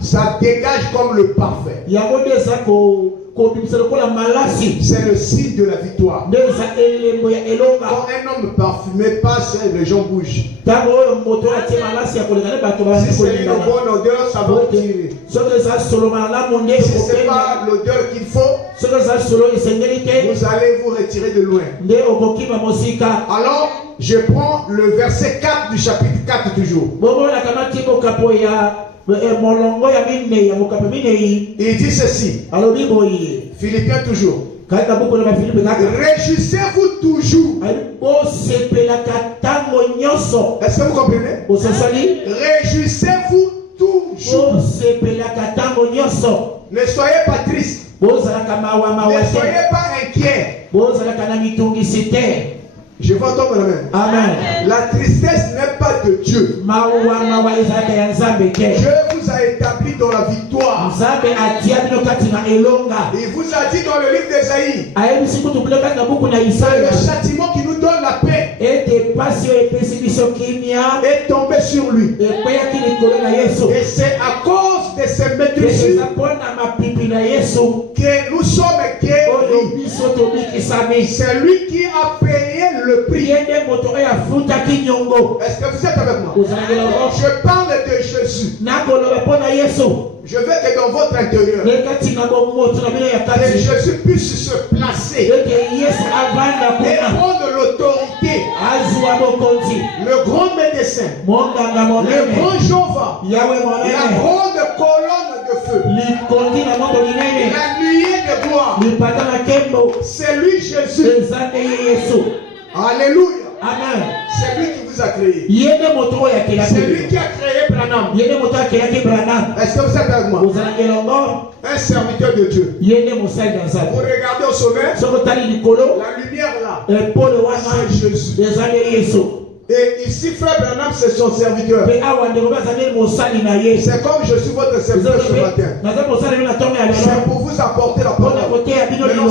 ça dégage comme le parfait. C'est le signe de la victoire. Quand un homme parfumé passe, les gens bougent. Si c'est une bonne odeur, ça va tirer. Si ce n'est pas l'odeur qu'il faut, vous allez vous retirer de loin. Alors, je prends le verset 4 du chapitre 4 toujours. Il dit ceci. Philippiens toujours. Réjouissez-vous toujours. Est-ce que vous comprenez? Réjouissez-vous toujours. Ne soyez pas triste. Ne soyez pas inquiets. Je vais entendre la même. Amen. La tristesse n'est pas de Dieu. Dieu vous a établi dans la victoire. Il vous a dit dans le livre d'Ésaïe, le châtiment qui nous donne la paix est tombé sur lui. Et c'est à cause de ces maîtrisures que nous sommes guéris. C'est lui qui a payé le prix. Est-ce que vous êtes avec moi? Je parle de Jésus. Je veux que dans votre intérieur, que Jésus puisse se placer et prendre l'autorité. Le grand médecin, le grand Jéhovah, la grande colonne de feu, la nuée de gloire, c'est lui Jésus. Alléluia. Amen. C'est lui qui vous a créé. C'est lui qui a créé Branham. Est-ce que vous êtes avec moi? Un serviteur de Dieu. Vous regardez au sommet, la lumière là, c'est Jésus. Et ici, frère Branham, c'est son serviteur. C'est comme je suis votre serviteur ce matin. C'est pour vous apporter la parole. Mais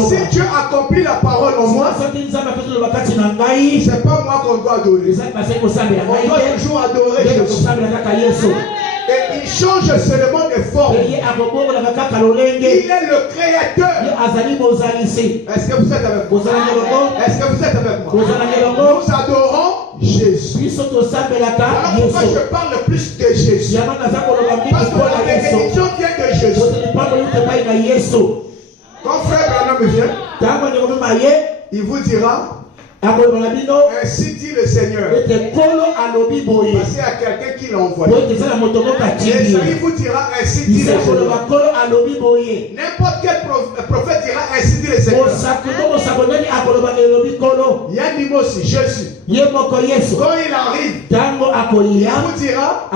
si Dieu accomplit la parole en moi, c'est pas moi qu'on doit adorer. On doit toujours adorer Jésus. Et il change seulement de forme. Il est le créateur. Est-ce que vous êtes avec moi? Est-ce que vous êtes avec moi? Nous adorons Jésus. Voilà pourquoi je parle plus de Jésus. Parce que la bénédiction vient de Jésus. Quand frère Branham vient, il vous dira, ainsi dit le Seigneur. Parce qu'il y a quelqu'un qui l'a envoyé. Et il vous dira, ainsi dit le Seigneur. N'importe quel prophète dira, ainsi dit le Seigneur. Yanimos, Jésus. Quand il arrive, il vous dira, en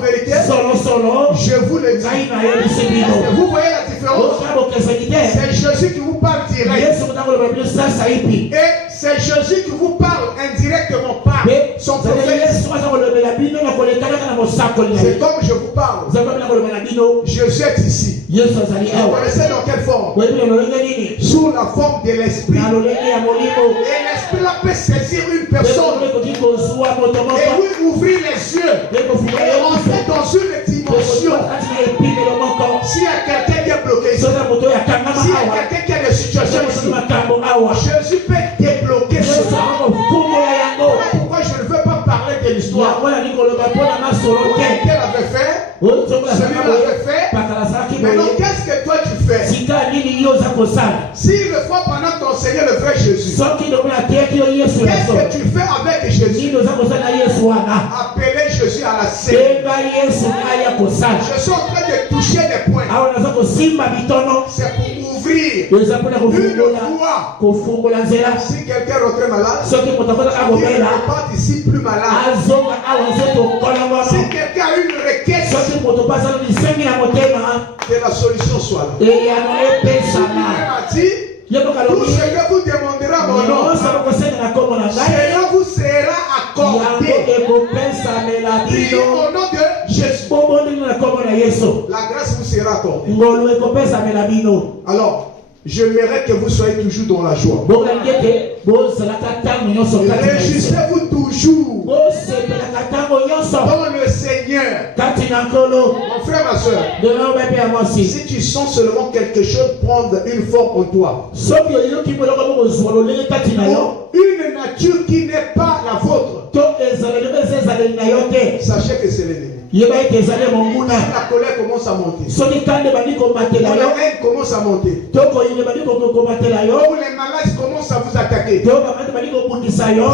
vérité, je vous le dis. Vous voyez la différence? C'est Jésus qui vous parle direct. Et c'est Jésus qui vous parle indirectement par son prophète. C'est comme je vous parle. Jésus est ici. Vous connaissez dans quelle forme? Sous la forme de l'esprit. Et l'esprit là peut saisir une personne et lui ouvrir les yeux et rentrer dans une dimension. S'il y a quelqu'un qui est bloqué ici, s'il y a quelqu'un qui a des situations ici, Jésus peut débloquer cela. Pourquoi je ne veux pas parler de l'histoire? Qu'elle avait fait, celui l'avait fait. Maintenant, qu'est-ce que toi tu fais? S'il le fait pendant ton Seigneur le vrai Jésus, qu'est-ce que tu fais avec Jésus? Appelez Jésus à la scène. Je suis en train de toucher des points. C'est pour ouvrir une voie. Si quelqu'un est malade, il repart ici plus malade. Si quelqu'un a une requête, que la solution soit là. Il m'a dit, tout ce que vous demanderez à mon nom, cela vous sera accordé. Priez au nom de Jésus. La grâce vous sera accordée. Alors, j'aimerais que vous soyez toujours dans la joie. Réjouissez-vous toujours dans le Seigneur. Mon frère, ma soeur, si tu sens seulement quelque chose prendre une forme en toi, une nature qui n'est pas la vôtre, sachez que c'est l'ennemi. La colère commence à monter. La haine commence à monter. Les malades commencent à vous attaquer.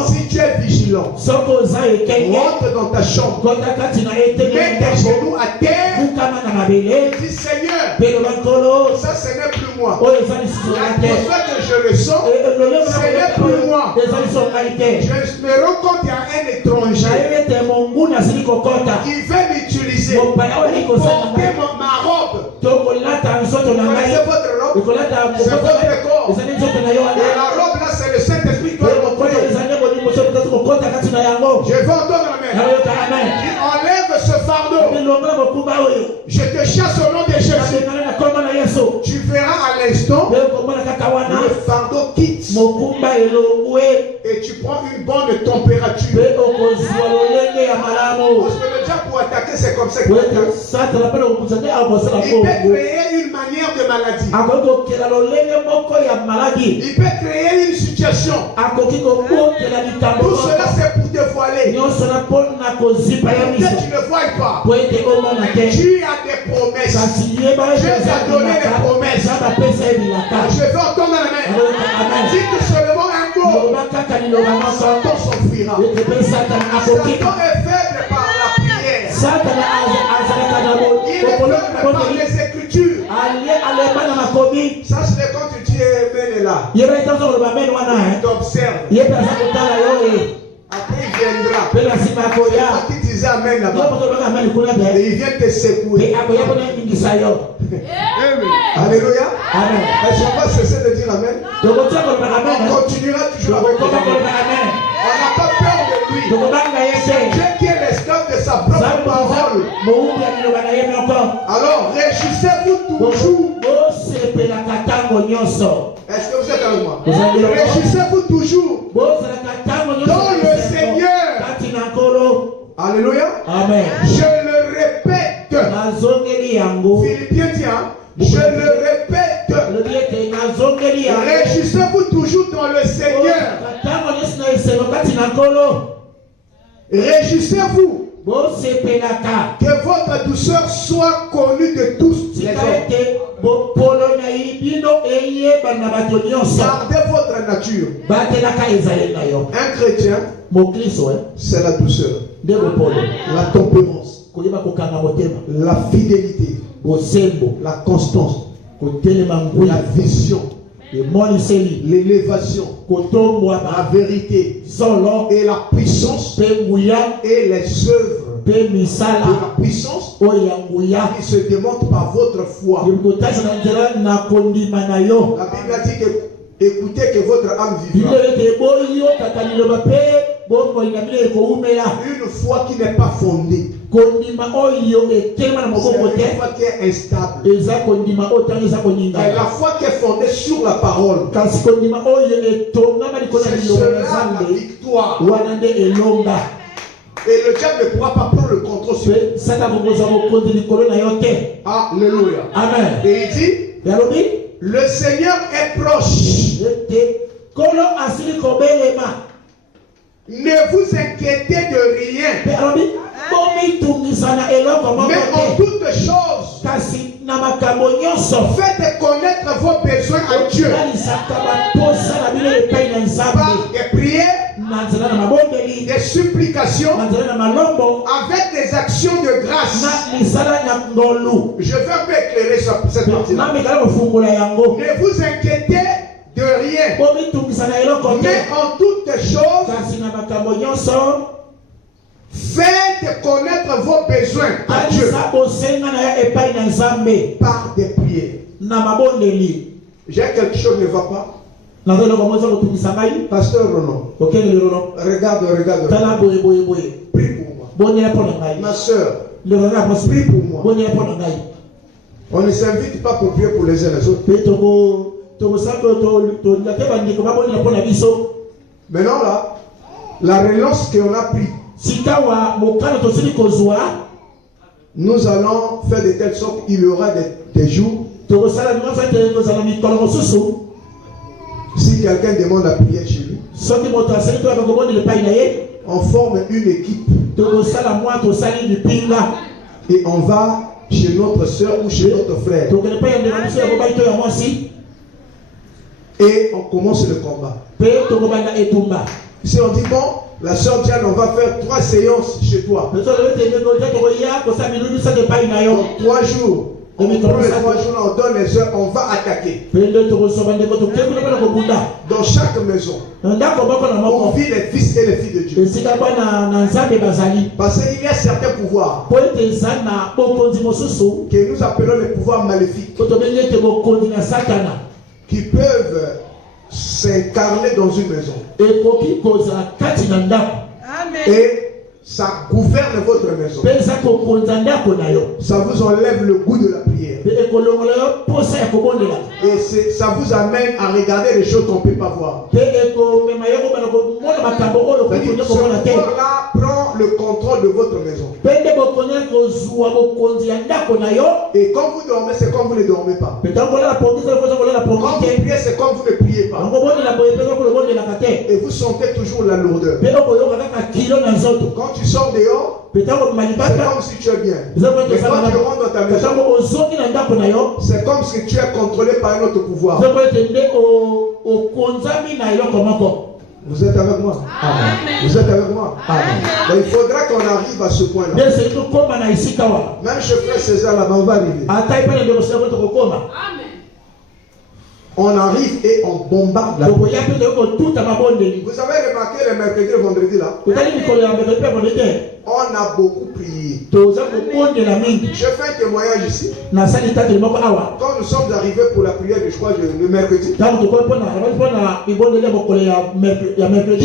Si tu es vigilant, rentre dans ta chambre, mets tes genoux à terre et dis Seigneur, ça ce n'est plus moi. L'atmosphère que je ressens, ce n'est plus moi. Je me rends compte qu'il y a un étranger qui veut m'utiliser pour porter ma robe. Connaissez votre robe? C'est votre corps. Et la robe là, c'est le Saint-Esprit qui doit montrer. Je veux entendre la main. Tu enlèves ce fardeau. Je te chasse au nom de Jésus. Tu verras à l'instant le fardeau quitte. Et tu prends une bonne température. Parce que le diable pour attaquer, c'est comme ça qu'il attaque. Il peut créer une manière de maladie. Il peut créer une situation. Tout cela, c'est pour te voiler. Peut-être tu ne vois pas. Tu as des promesses. Dieu t'a donné des promesses. Je veux entendre la main. Dis que seulement un mot. Satan s'enfuira. Satan est faible par la prière. Il est faible par les écritures. Ça, c'est quand tu dis Amen est là. Il t'observe. Après, il viendra. C'est toi qui disais Amen là-bas. Et il vient te secouer. Alléluia. Est-ce qu'on va cesser de dire Amen? On continuera toujours avec Amen. On n'a pas peur de lui. C'est Dieu qui est l'esclave de sa propre parole. Alors, réjouissez-vous toujours. Est-ce que vous êtes avec moi? Réjouissez-vous toujours dans le Seigneur. Alléluia. Amen. Je le répète. Philippiens dit, je le répète. Réjouissez-vous toujours dans le Seigneur. Réjouissez-vous. Que votre douceur soit connue de tous les hommes. Gardez votre nature. Un chrétien, c'est la douceur, la tempérance, la fidélité, la constance, la vision, l'élévation, la vérité et la puissance et les œuvres de la puissance qui se démontrent par votre foi. La Bible a dit que écoutez que votre âme vivra. Une foi qui n'est pas fondée. C'est une foi qui est instable. Et la foi qui est fondée sur la parole, c'est cela la victoire. Et le diable ne pourra pas prendre le contrôle sur lui. Alléluia. Amen. Et il dit, le Seigneur est proche. Ne vous inquiétez de rien. Mais en toutes choses, faites connaître vos besoins à Dieu par des prières, des supplications supplication avec des actions de grâce. Je veux un peu éclairer cette partie-là. Ne vous inquiétez de rien, mais en toutes choses, faites connaître vos besoins à Dieu par des prières. J'ai quelque chose qui ne va pas. Pasteur Ronan, regarde. Prie pour moi. Ma soeur, prie pour moi. On ne s'invite pas pour prier pour les uns les autres. Maintenant là, la relance qu'on a pris, nous allons faire de telle sorte qu'il y aura des jours. Si quelqu'un demande à prier chez lui, on forme une équipe et on va chez notre soeur ou chez notre frère et on commence le combat. Si on dit bon, la soeur Diane, on va faire 3 séances chez toi. En 3 jours. On prend les 3 jours, on donne les heures, on va attaquer. Dans chaque maison, on vit les fils et les filles de Dieu. Parce qu'il y a certains pouvoirs que nous appelons les pouvoirs maléfiques qui peuvent s'incarner dans une maison. Et ça gouverne votre maison. Ça vous enlève le goût de la prière. Et ça vous amène à regarder les choses qu'on ne peut pas voir. Ce pouvoir-là prend le contrôle de votre maison. Et quand vous dormez, c'est comme vous ne dormez pas. Quand vous priez, c'est comme vous ne priez pas. Et vous sentez toujours la lourdeur. Quand tu sors dehors, c'est comme si tu es bien. Mais quand tu rentres dans ta maison, c'est comme si tu es contrôlé par un autre pouvoir. Vous êtes avec moi? Amen. Vous êtes avec moi? Amen. Donc, il faudra qu'on arrive à ce point-là. Même chez Frère César, là-bas, on va arriver. On arrive et on bombarde la vie. Vous avez remarqué les mercredis et vendredis là? On a beaucoup prié. Je fais un témoignage ici. Quand nous sommes arrivés pour la prière, je crois, le mercredi,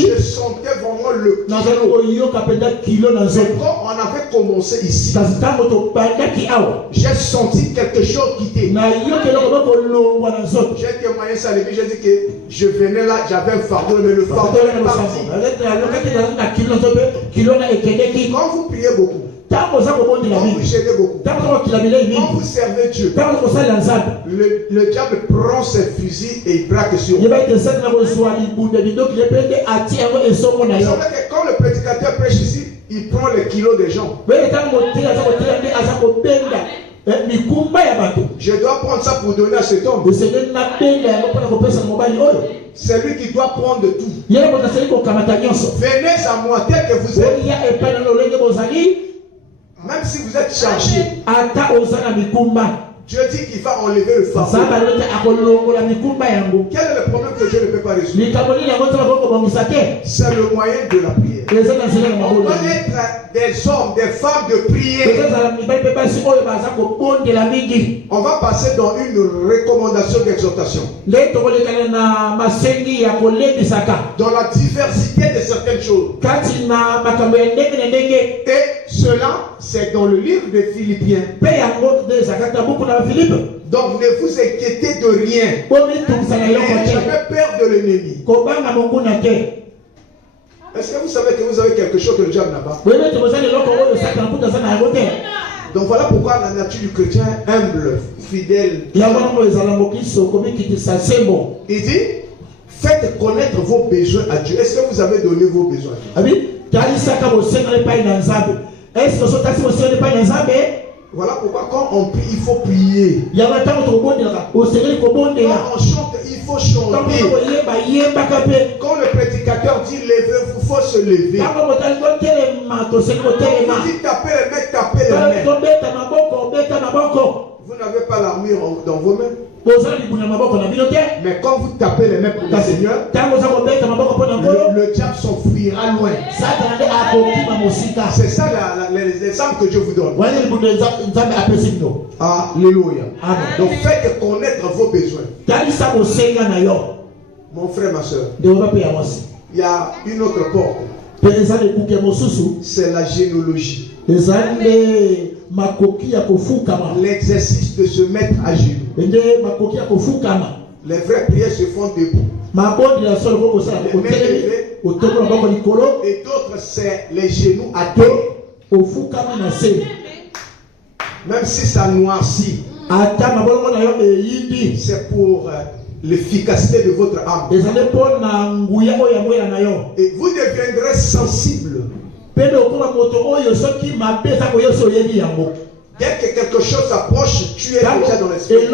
je sentais vraiment le kilo. Quand on avait commencé ici, j'ai senti quelque chose quitter. J'ai témoigné ça, j'ai dit que je venais là, j'avais un fardeau, mais le fardeau est parti. Quand vous priez beaucoup, quand vous gênez beaucoup, quand vous servez Dieu, le diable prend ses fusils et il braque sur vous. Vous savez que quand le prédicateur prêche ici, il prend les kilos des gens. Je dois prendre ça pour donner à cet homme. C'est lui qui doit prendre tout. Venez à moi tel que vous êtes. Même si vous êtes chargé, Dieu dit qu'il va enlever le fardeau. Quel est le problème que Dieu ne peut pas résoudre? C'est le moyen de la prière. On doit être des hommes, des femmes de prière. On va passer dans une recommandation d'exhortation. Dans la diversité de certaines choses. Et cela, c'est dans le livre de Philippiens. Donc ne vous inquiétez de rien. N'ayez jamais peur de l'ennemi. Est-ce que vous savez que vous avez quelque chose que le diable n'a pas? Donc voilà pourquoi la nature du chrétien humble, fidèle. Il dit, faites connaître vos besoins à Dieu. Est-ce que vous avez donné vos besoins à Dieu? Voilà pourquoi quand on prie, il faut prier. Quand on chante, il faut chanter, quand le prédicateur dit levez-vous, il faut se lever. Quand vous dites tapez les mains, tapez les mains. Vous n'avez pas l'armure dans vos mains. Mais quand vous tapez les mains pour le Seigneur, le diable s'enfuira loin. C'est ça les exemples que Dieu vous donne. Alléluia. Donc faites connaître vos besoins. Mon frère, ma soeur, il y a une autre porte. C'est la généalogie. L'exercice de se mettre à genoux. Les vraies prières se font debout. Et d'autres, c'est les genoux à terre. Même si ça noircit, c'est pour l'efficacité de votre âme. Et vous deviendrez sensible. Dès que quelque chose approche, tu es déjà dans l'esprit.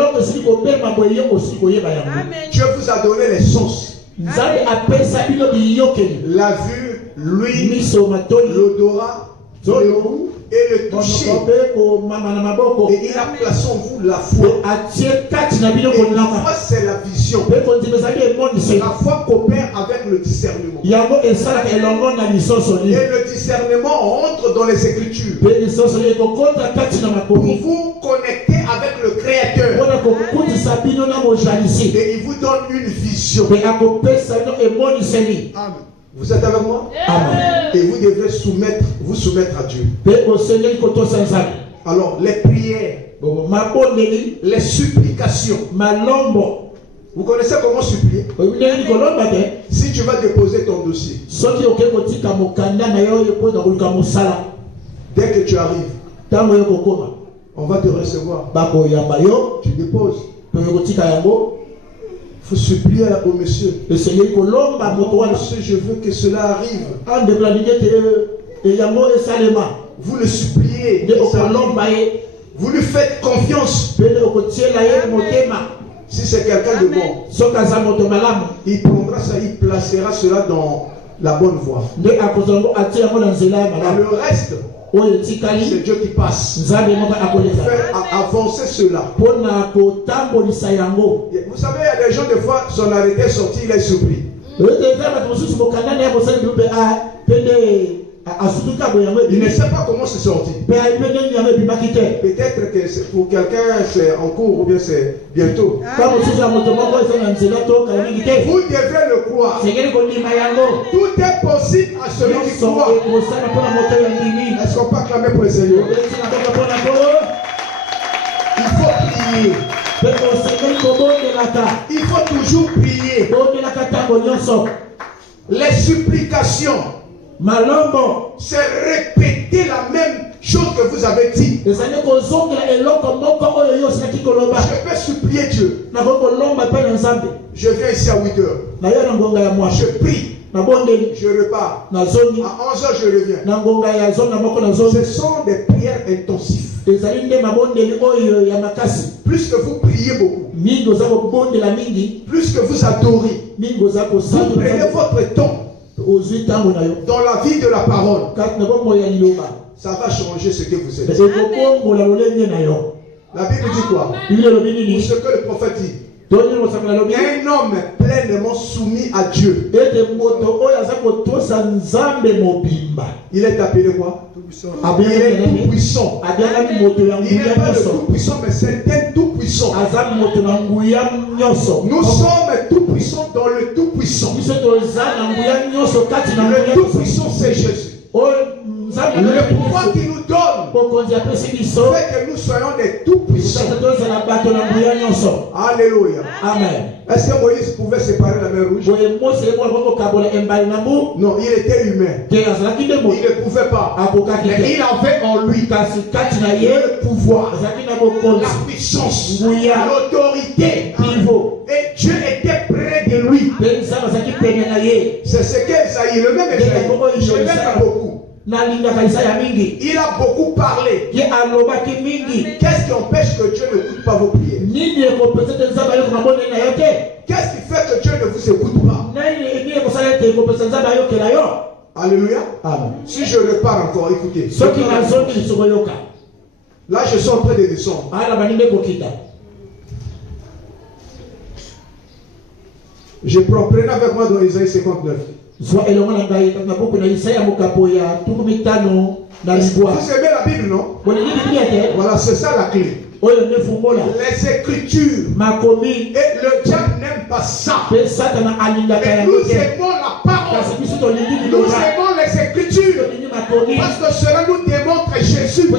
Dieu vous a donné les sens. La vue, l'ouïe, l'odorat, le goût et le toucher. Et il a placé en vous la foi. Et la foi, c'est la vision. La foi coopère avec le discernement. Et le discernement rentre dans les Écritures pour vous connecter avec le Créateur. Et il vous donne une vision. Amen. Vous êtes avec moi? Amen. Et vous devrez vous soumettre à Dieu. Alors, les prières, les supplications. Vous connaissez comment supplier? Si tu vas déposer ton dossier, dès que tu arrives, on va te recevoir. Tu déposes. Il faut supplier au monsieur. Monsieur, je veux que cela arrive. Vous le suppliez. Vous lui faites confiance. Si c'est quelqu'un de bon, il prendra ça, il placera cela dans la bonne voie. Le reste, c'est Dieu qui passe. Faire avancer cela. Vous savez, il y a des gens, des fois, son arrêté est sorti, il est surpris. Il ne sait pas comment c'est sorti. Peut-être que pour quelqu'un c'est en cours ou bien c'est bientôt. Vous devez le croire. Tout est possible à celui qui croit. Est-ce qu'on peut acclamer pour le Seigneur? Il faut prier. Il faut toujours prier. Les supplications, c'est répéter la même chose que vous avez dit. Je peux supplier Dieu. Je viens ici à 8 heures. Je prie. Je repars. À 11 heures, je reviens. Ce sont des prières intensives. Plus que vous priez beaucoup, plus que vous adorez, vous prenez votre temps dans la vie de la parole, ça va changer ce que vous êtes. La Bible dit quoi? Pour ce que le prophète dit, un homme pleinement soumis à Dieu, il est appelé quoi? Il est tout puissant. Il n'est pas le tout puissant, mais c'est un tout puissant. Nous sommes tout puissants dans le tout puissant. Le tout puissant, c'est Jésus. Le pouvoir qu'il nous donne fait que nous soyons des tout puissants. Alléluia. Amen. Est-ce que Moïse pouvait séparer la mer rouge? Non, il était humain. Il ne pouvait pas. Mais il avait en lui le pouvoir, la puissance, l'autorité. Et Dieu était près de lui. C'est ce qu'Esaïe, le même Esaïe, je l'aime beaucoup. Il a beaucoup parlé. Qu'est-ce qui empêche que Dieu n'écoute pas vos prières? Qu'est-ce qui fait vous écoute pas. Alléluia. Amen. Si je repars encore, écoutez. Ceux qui n'ont pas dit sur le cas. Là, je suis en train de descendre. Je prends, prenez avec moi dans Isaïe 59. Vous aimez la Bible, non? Voilà, c'est ça la clé. Les Écritures. Et le diable n'aime pas ça. Mais nous aimons la parole. Nous aimons les Écritures. Parce que cela nous démontre Jésus.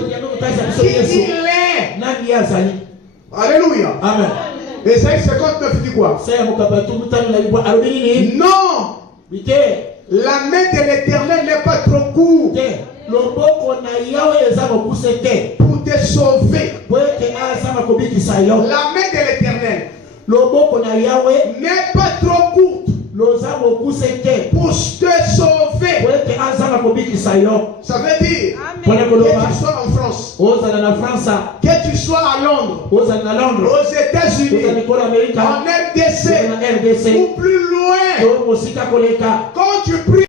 Qui il est. Alléluia. Amen. Isaïe 59 dit quoi? Non. La main de l'Éternel n'est pas trop courte pour te sauver. La main de l'Éternel n'est pas trop courte pour te sauver. Ça veut dire que tu sois en France, que tu sois à Londres, aux États-Unis, en RDC ou plus loin, quand tu pries